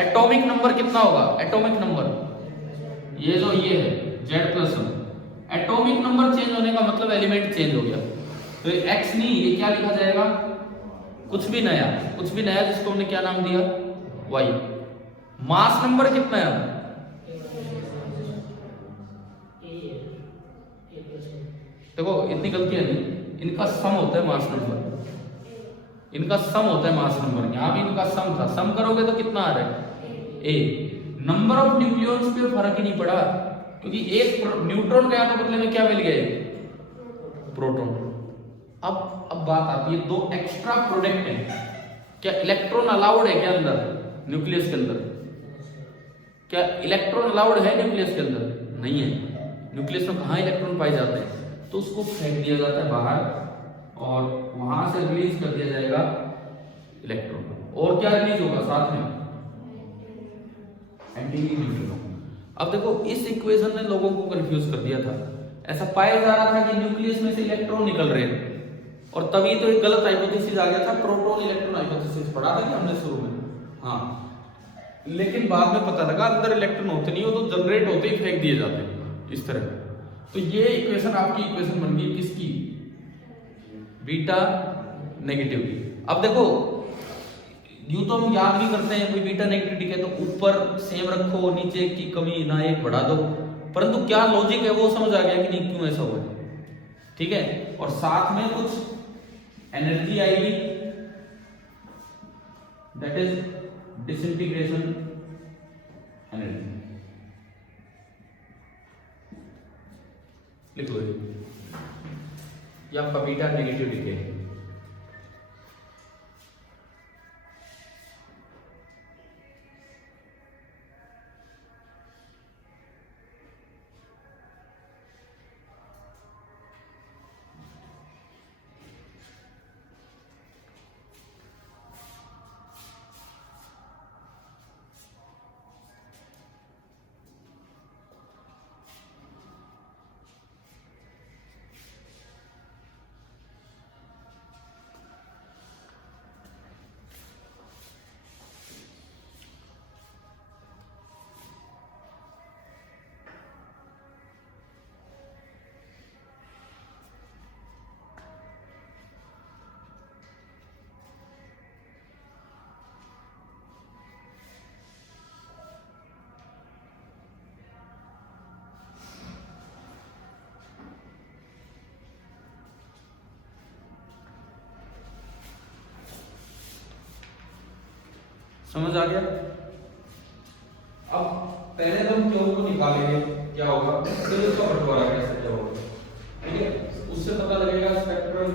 एटॉमिक नंबर कितना होगा, एटॉमिक नंबर ये जो ये है Z plus 1, atomic number change होने का मतलब एलिमेंट चेंज हो गया। तो ये x नहीं, ये क्या लिखा जाएगा, कुछ भी नया जिसको हमने क्या नाम दिया, y। मास नंबर कितना है अब, देखो इतनी गलतियां नहीं, इनका सम होता है मास नंबर, इनका सम होता है मास नंबर। यहां भी इनका सम था, सम करोगे तो कितना आ रहा है, a। नंबर ऑफ न्यूक्लियॉन्स पे फर्क ही नहीं पड़ा, क्योंकि एक न्यूट्रॉन गया तो बदले में क्या मिल गया, प्रोटॉन। अब बात आती है, दो एक्स्ट्रा प्रोडक्ट हैं, क्या इलेक्ट्रॉन अलाउड है क्या अंदर, न्यूक्लियस के अंदर, क्या इलेक्ट्रॉन अलाउड है न्यूक्लियस के अंदर, नहीं है। न्यूक्लियस में कहाँ इलेक्ट्रॉन पाए जाते हैं, तो उसको फेंक दिया जाता है बाहर और वहां से रिलीज कर दिया जाएगा इलेक्ट्रॉन। और क्या रिलीज होगा साथ में, एंटी न्यूट्रिनो। अब देखो इस इक्वेशन ने लोगों को कंफ्यूज कर दिया था, ऐसा पाया जा रहा था कि न्यूक्लियस में से इलेक्ट्रॉन निकल रहे हैं, और तभी तो एक गलत हाइपोथेसिस आ गया था, प्रोटॉन इलेक्ट्रॉन हाइपोथेसिस पढ़ा था कि हमने शुरू में, हाँ। लेकिन बाद में पता लगा अंदर इलेक्ट्रॉन होते नहीं, वो तो जनरेट होते ही फेंक दिए जाते हैं इस तरह। तो ये इक्वेशन आपकी इक्वेशन बन गई किसकी, बीटा नेगेटिव की। अब देखो यूं तो हम याद भी करते हैं, कोई बीटा नेगेटिविटी है तो ऊपर सेम रखो, नीचे की कमी ना एक बढ़ा दो, परंतु क्या लॉजिक है वो समझ आ गया कि नहीं क्यों ऐसा हुआ, ठीक है। और साथ में कुछ एनर्जी आएगी, दैट इज डिसइंटीग्रेशन एनर्जी, लिखो ये आपका बीटा नेगेटिव लिखे। समझ आ गया। अब पहले तो हम क्यों को निकालेंगे, क्या होगा, फिर उसका बंटवारा कैसे क्या होगा, ठीक है, उससे पता लगेगा स्पेक्ट्रम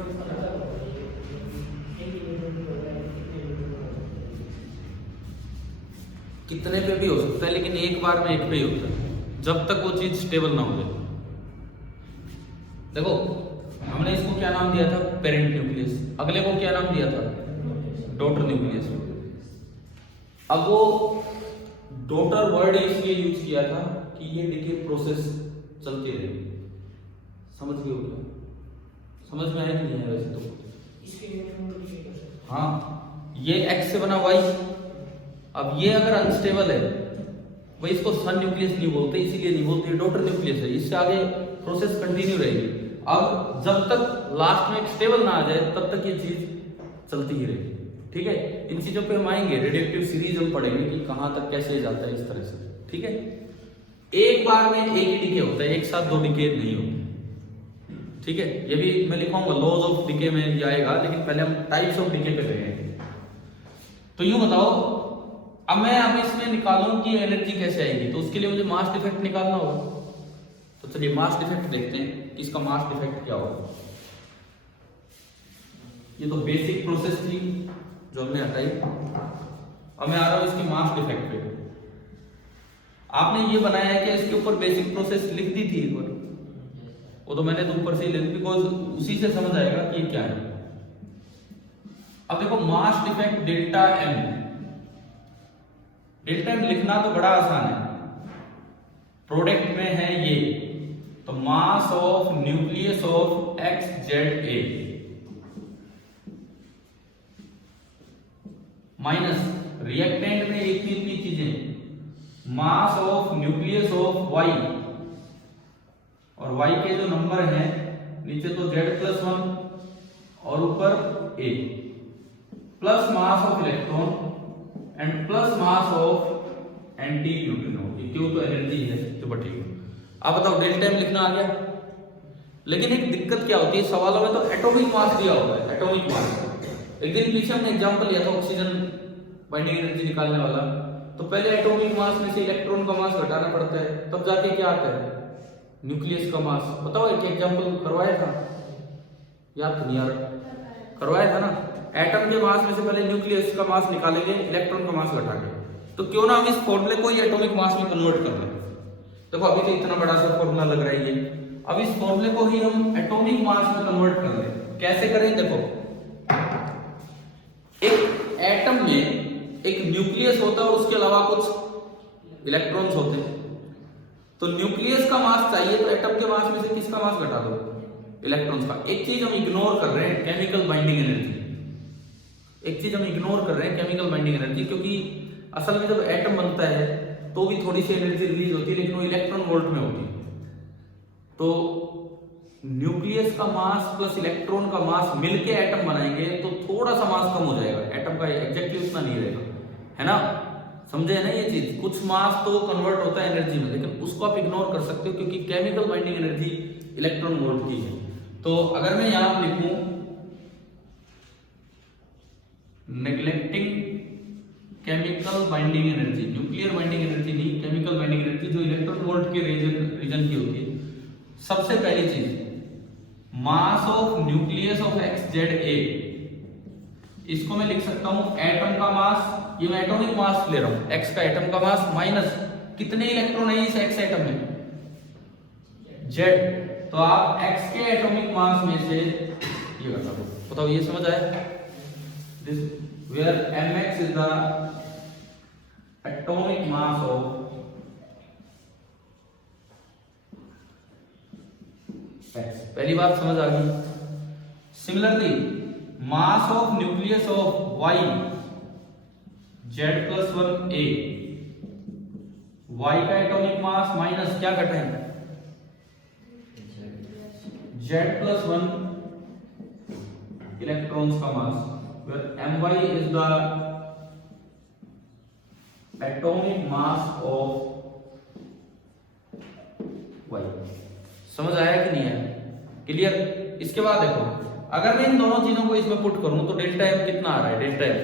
कितने पे भी हो सकता है, लेकिन एक बार में एक पे ही होता है, जब तक वो चीज स्टेबल ना हो जाए। देखो हमने इसको क्या नाम दिया था, पेरेंट न्यूक्लियस, अगले को क्या नाम दिया था, डॉटर न्यूक्लियस। अब वो डॉटर वर्ड इसलिए यूज किया था कि ये डिके प्रोसेस चलती रहेगी, समझ गए हो क्या, समझ में आया कि नहीं है वैसे तो, हाँ ये एक्स से बना वाई। अब ये अगर अनस्टेबल है, वही इसको सन न्यूक्लियस नहीं बोलते, इसीलिए नहीं बोलते, डॉटर न्यूक्लियस है, इससे आगे प्रोसेस कंटिन्यू रहेगी। अब जब तक लास्ट में एक स्टेबल ना आ जाए तब तक ये चीज चलती ही रहेगी, ठीक है। इन चीजों पे हम आएंगे, रेडियोएक्टिव सीरीज हम पढ़ेंगे कि कहां तक कैसे जाता है इस तरह से, ठीक है। एक बार में एक ही डिके होता है, एक साथ दो डिके नहीं होते, ठीक है। ये भी मैं लिखाऊंगा, लॉज ऑफ डिके में ये आएगा, लेकिन पहले हम टाइप्स ऑफ डिके पे देखेंगे। तो यूं बताओ, अब इसमें निकालूं कि एनर्जी कैसे आएगी, तो उसके लिए मुझे मास डिफेक्ट निकालना होगा। तो चलिए मास डिफेक्ट देखते हैं कि इसका मास डिफेक्ट क्या होगा। ये तो बेसिक प्रोसेस थी जो हमने हटाई, अब मैं आ रहा हूं इसके मास डिफेक्ट पे। आपने ये बनाया है कि इसके ऊपर बेसिक प्रोसेस लिख दी थी एक बार, वो तो मैंने तो ऊपर से ही लिख दी, बिकॉज उसी से समझ आएगा कि क्या है। अब देखो mass defect delta M, delta M लिखना तो बड़ा आसान है, प्रोडक्ट में है ये, तो mass of nucleus of X Z A minus reactant में एक इतनी चीजें, mass of nucleus of Y, और वाई के जो नंबर हैं नीचे तो z+1 और ऊपर A, plus mass of electron and plus mass of antineutrino. क्यों, तो एनर्जी है जो बटेगी। आप बताओ डेल्टा एम लिखना आ गया। लेकिन एक दिक्कत क्या होती है सवालों में, तो एटॉमिक मास दिया होता है, एटॉमिक मास। एक दिन पीछे हमने एग्जांपल लिया था ऑक्सीजन बाइंडिंग एनर्जी निकालने वाला, तो पहले एटॉमिक मास में से इलेक्ट्रॉन का मास घटाना पड़ता है, तब जाके क्या आता है, न्यूक्लियस का मास। बताओ एक एग्जांपल करवाया था, याद तो नहीं आ रहा, करवाया था ना। एटम के मास में से पहले न्यूक्लियस का मास निकालेंगे इलेक्ट्रॉन का मास घटा के। तो क्यों ना हम इस फॉर्मूले को ही एटॉमिक मास में कन्वर्ट कर लें। देखो अभी तो इतना बड़ा सा फॉर्मूला लग रहा है ये, अब इस फॉर्मूले को ही हम एटॉमिक मास में कन्वर्ट कर लें। कैसे करें, देखो एक एटम में एक न्यूक्लियस होता है और उसके अलावा कुछ इलेक्ट्रॉन्स होते हैं। तो न्यूक्लियस का मास चाहिए तो एटम के मास में से किसका मास घटा दो, इलेक्ट्रॉन्स का। एक चीज हम इग्नोर कर रहे हैं, केमिकल बाइंडिंग एनर्जी। एक चीज हम इग्नोर कर रहे हैं, केमिकल बाइंडिंग एनर्जी, क्योंकि असल में जब एटम बनता है तो भी थोड़ी सी एनर्जी रिलीज होती है, लेकिन वो इलेक्ट्रॉन वोल्ट में होती है। तो न्यूक्लियस का मास प्लस इलेक्ट्रॉन का मास मिलके एटम बनाएंगे तो थोड़ा सा मास कम हो जाएगा, एटम का एग्जैक्टली उतना नहीं रहेगा, है ना। समझे ना ये चीज। कुछ मास तो कन्वर्ट होता है एनर्जी में, लेकिन उसको आप इग्नोर कर सकते हो क्योंकि chemical binding energy electron volt की है। तो अगर मैं यहां लिखूं neglecting chemical binding energy, nuclear binding energy नहीं, केमिकल बाइंडिंग एनर्जी जो इलेक्ट्रॉन वोल्ट के रीजन की होती है। सबसे पहली चीज मास of nucleus of X Z ए, इसको मैं लिख सकता हूं एटम का मास, ये मैं एटॉमिक मास ले रहा हूं, एक्स का एटम का मास माइनस कितने इलेक्ट्रॉन है इस एक्स एटम में, जेड। तो आप एक्स के एटॉमिक मास में से ये बता दो। बताओ ये समझ आया, this where mx is the atomic mass of X. पहली बात समझ आ गई। Similarly mass of nucleus of Y Z plus 1 A, Y का एटॉमिक मास माइनस क्या घटा है, जेड प्लस 1 इलेक्ट्रॉन्स का मास, where my is the atomic mass of y। समझ आया कि नहीं आया, क्लियर। इसके बाद देखो अगर मैं इन दोनों चीजों को इसमें पुट करूं तो डेल्टा एम कितना आ रहा है, डेल्टा एम,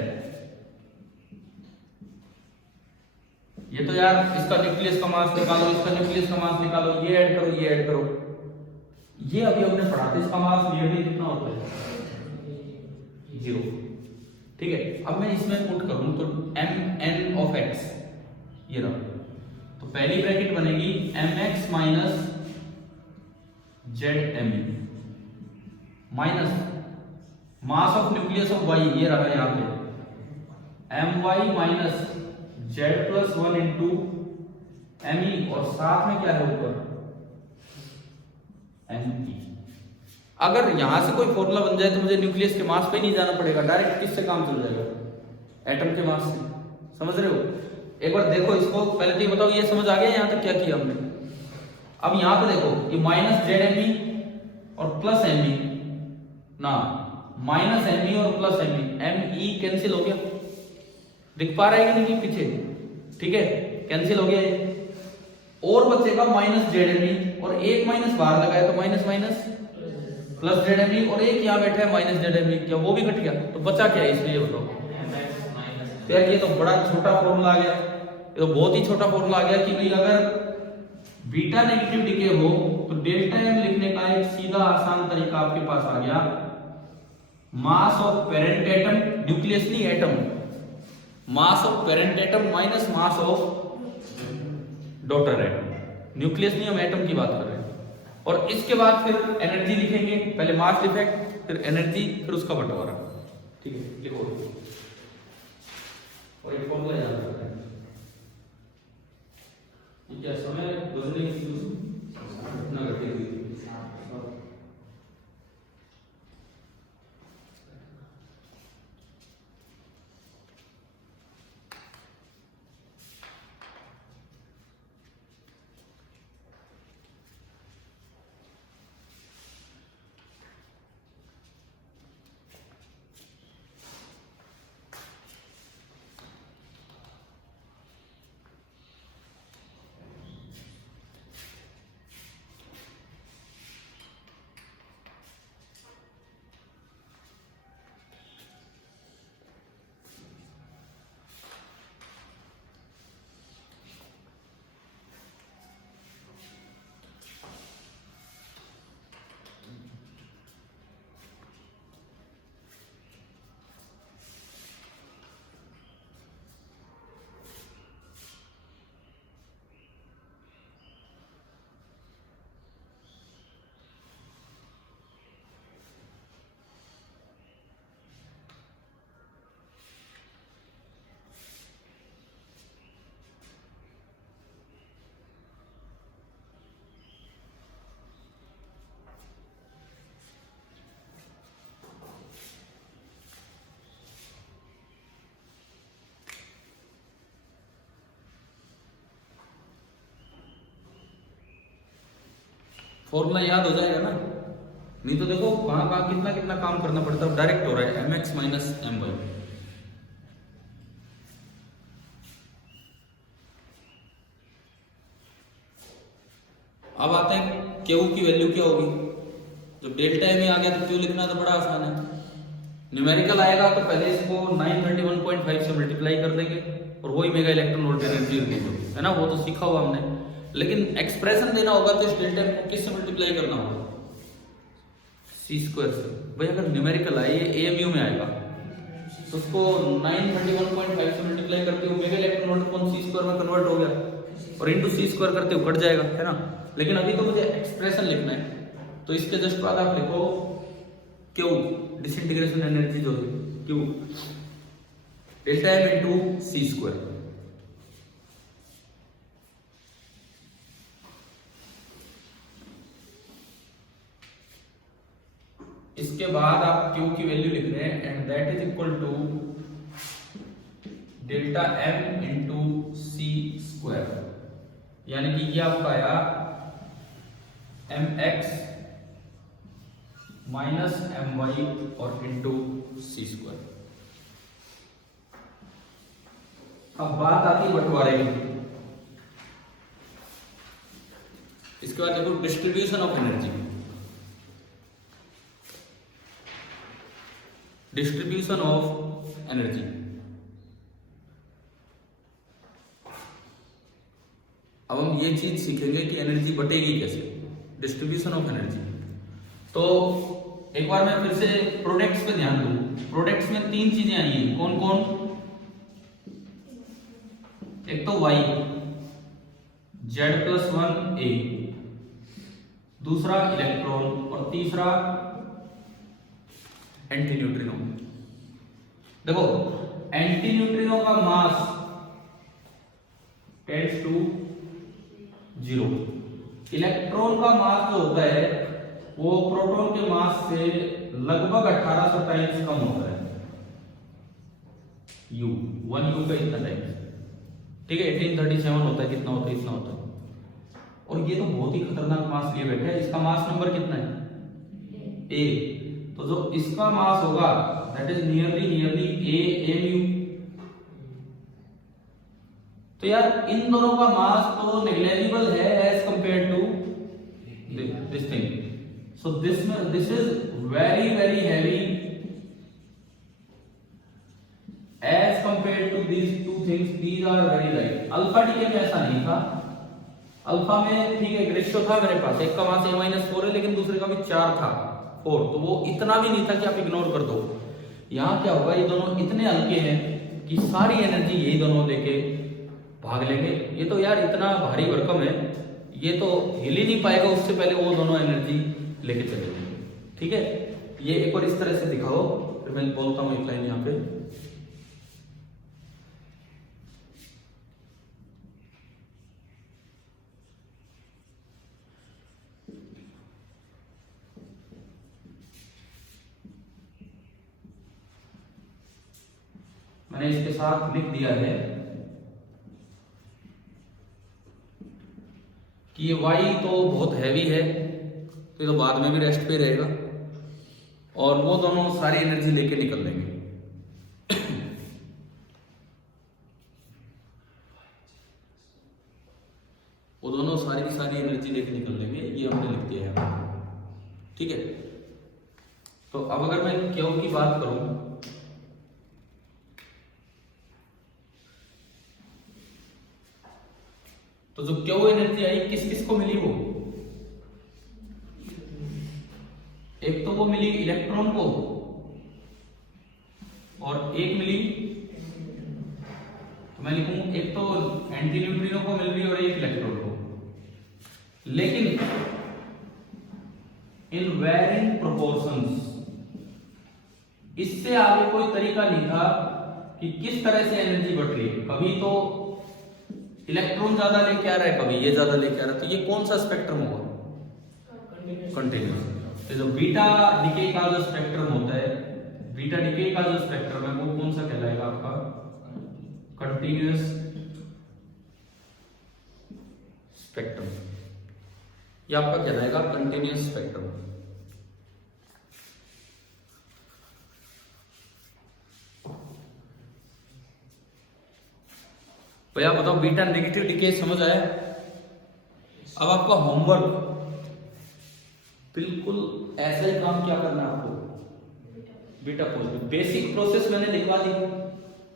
ये तो यार इसका न्यूक्लियस का मास निकालो, इसका न्यूक्लियस का मास निकालो, ये ऐड करो, ये ऐड करो, ये अभी हमने पढ़ा था। इसका मास नियरली कितना होता है, 0। ठीक है, अब मैं इसमें पुट करूं तो एम एन ऑफ एक्स ये रहा, तो पहली ब्रैकेट बनेगी M X minus Z M minus mass of nucleus of Y, ये रहा यहां पे M Y minus Z plus 1 into M E, और साथ में क्या है ऊपर एम ई। अगर यहां से कोई फॉर्मूला बन जाए तो मुझे न्यूक्लियस के मास पे नहीं जाना पड़ेगा, डायरेक्ट किससे काम चल जाएगा, एटम के मास से। समझ रहे हो, एक बार देखो इसको, पहले तो ये बताओ ये समझ आ गया यहां तक क्या किया हमने। अब यहां पे देखो ये माइनस जेड एम ई और प्लस एम ई ना, माइनस एम ई और प्लस एम ई कैंसिल हो गया, दिख पा रहा है कि नहीं पीछे, ठीक है कैंसिल हो गया ये, और बचेगा माइनस जेड एम ई, और एक माइनस बाहर लगाया तो minus minus plus Z M E, और एक यहाँ बैठा है माइनस जेड एम ई, क्या वो भी घट गया, तो बचा क्या है इसलिए बताओ। तो यार ये तो बड़ा छोटा फॉर्मूला आ गया, ये तो बहुत ही छोटा फॉर्मूला आ गया कि भाई अगर बीटा नेगेटिव डिके हो तो डेल्टा एम लिखने का एक सीधा आसान तरीका आपके पास आ गया, mass of parent atom, nucleus नहीं atom, mass of parent atom minus mass of daughter atom, nucleus नहीं हम एटम की बात कर रहे हैं। और इसके बाद फिर एनर्जी लिखेंगे, पहले मास इफेक्ट फिर एनर्जी फिर उसका बंटवारा, ठीक है लिखो। और एक फॉर्मूला याद रखना है, क्या समय बदलने की घटना घटेगी। फॉर्मूला याद हो जाएगा ना, नहीं तो देखो कहाँ कहाँ कितना कितना काम करना पड़ता है, डायरेक्ट हो रहा है mx माइनस my। अब आते हैं क्यू की वैल्यू क्या होगी। जब डेल्टा में आ गया तो क्यू लिखना तो बड़ा आसान है। न्यूमेरिकल आएगा तो पहले इसको 931.5 से मल्टीप्लाई कर देंगे और वही मेगा इलेक्ट्रॉन वोल्ट एनर्जी है ना, वो तो सीखा हुआ हमने। लेकिन एक्सप्रेशन देना होगा तो इस डेल्टा को किससे मल्टीप्लाई करना होगा, सी स्क्वायर से। भाई अगर न्यूमेरिकल आए ये एएमयू में आएगा तो उसको 931.5 से मल्टीप्लाई करते हो मेगा इलेक्ट्रॉन वोल्ट कौन सी स्क्वायर में कन्वर्ट हो गया और इनटू सी स्क्वायर करते हो कट जाएगा, है ना। लेकिन अभी तो मुझे एक्सप्रेशन लिखना है, तो इसके जस्ट बाद आप लिखो क्यू डिसइंटीग्रेशन एनर्जी जो है Q delta M into C square. इसके बाद आप क्यू की वैल्यू लिख रहे हैं and that is equal to delta M into C square, यानी कि ये आपका आया M X minus M Y और इंटू सी स्क्वायर। अब बात आती है बंटवारे की। इसके बाद देखो distribution of energy. Distribution of energy अब हम ये चीज सीखेंगे कि एनर्जी बटेगी कैसे, डिस्ट्रीब्यूशन ऑफ एनर्जी। तो एक बार मैं फिर से प्रोडक्ट्स पे ध्यान दूं। प्रोडक्ट्स में तीन चीजें आई हैं, कौन कौन, एक तो y Z+1 a, दूसरा इलेक्ट्रॉन और तीसरा एंटी न्यूट्रिनो। देखो एंटी न्यूट्रिनो का मास टेंड्स टू 0, इलेक्ट्रॉन का मास जो होता है वो प्रोटॉन के मास से लगभग 1800 टाइम्स कम होता है, U 1 U का इतना टाइम्स, ठीक है। 1837 होता है, कितना होता है, इतना होता है। और ये तो बहुत ही खतरनाक मास लिए बैठे हैं। इसका मास नंबर कितना है, A, तो जो इसका मास होगा दैट इज नियरली AMU। तो यार इन दोनों का मास तो नेग्लिजिबल है as compare to this thing. So this is very very heavy as compare to these two things, these are very light. Alpha decay में ऐसा नहीं था। अल्फा में ठीक है रेशियो था मेरे पास, एक का मास A-4 है लेकिन दूसरे का भी 4 था 4, तो वो इतना भी नहीं था कि आप इग्नोर कर दो। यहाँ क्या होगा, ये दोनों इतने हल्के हैं कि सारी एनर्जी यही दोनों लेके भाग लेंगे। ये तो यार इतना भारी भरकम है, ये तो हिल ही नहीं पाएगा, उससे पहले वो दोनों एनर्जी लेके चले जाएंगे, ठीक है। ये एक और इस तरह से दिखाओ, फिर मैं बोलता हूँ एक लाइन यहाँ पे। मैंने इसके साथ लिख दिया है कि ये y तो बहुत हैवी है, तो ये तो बाद में भी रेस्ट पे रहेगा और वो दोनों सारी एनर्जी लेके निकल लेंगे। वो दोनों सारी एनर्जी लेके निकल लेंगे, ये हमने लिख दिया है, ठीक है। तो अब अगर मैं क्यू की बात करूं, तो जो क्यू एनर्जी आई किस किस को मिली, वो एक तो वो मिली इलेक्ट्रॉन को और एक मिली, तो मैं लिखूं एक तो एंटी न्यूट्रिनो को मिल रही और एक इलेक्ट्रॉन को, लेकिन इन वेरिंग प्रोपोर्शंस। इससे आगे कोई तरीका नहीं था कि किस तरह से एनर्जी बढ़ रही है। कभी तो इलेक्ट्रॉन ज्यादा लेके आ रहा है, कभी ये ज्यादा लेके आ रहा है, तो ये कौन सा स्पेक्ट्रम होगा, कंटिन्यूअस। तो जो बीटा डिके का जो स्पेक्ट्रम होता है, बीटा डिके का जो स्पेक्ट्रम है वो कौन सा कहलाएगा आपका, कंटिन्यूअस स्पेक्ट्रम। ये आपका कहलाएगा कंटिन्यूअस स्पेक्ट्रम। भैया बताओ बीटा नेगेटिव डीके समझ आया? अब आपका होमवर्क बिल्कुल ऐसा ही काम क्या करना है आपको, बीटा पॉजिटिव बेसिक प्रोसेस मैंने लिखवा दी।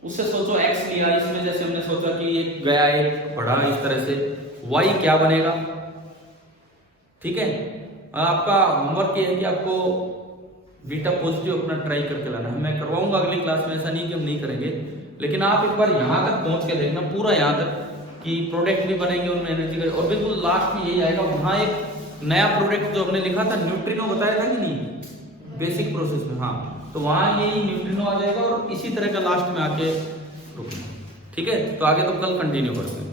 उससे सोचो एक्स लिया, इसमें जैसे हमने सोचा कि एक गया एक बढ़ा, इस तरह से वाई क्या बनेगा। ठीक है, आपका होमवर्क ये है कि आपको बीटा पॉजिटिव अपना ट्राई करके लाना है। मैं करवाऊंगा अगली क्लास में, ऐसा नहीं कि हम नहीं करेंगे, लेकिन आप एक बार यहाँ तक पहुंच के देखना, पूरा यहाँ तक कि प्रोडक्ट भी बनेंगे उनमें एनर्जी का, और बिल्कुल लास्ट में यही आएगा। वहां एक नया प्रोडक्ट जो हमने लिखा था न्यूट्रिनो बताया था कि नहीं बेसिक प्रोसेस में, हाँ, तो वहां यही न्यूट्रिनो आ जाएगा और इसी तरह का लास्ट में आके रुकना। ठीक है, तो आगे तो कल कंटिन्यू करते हैं।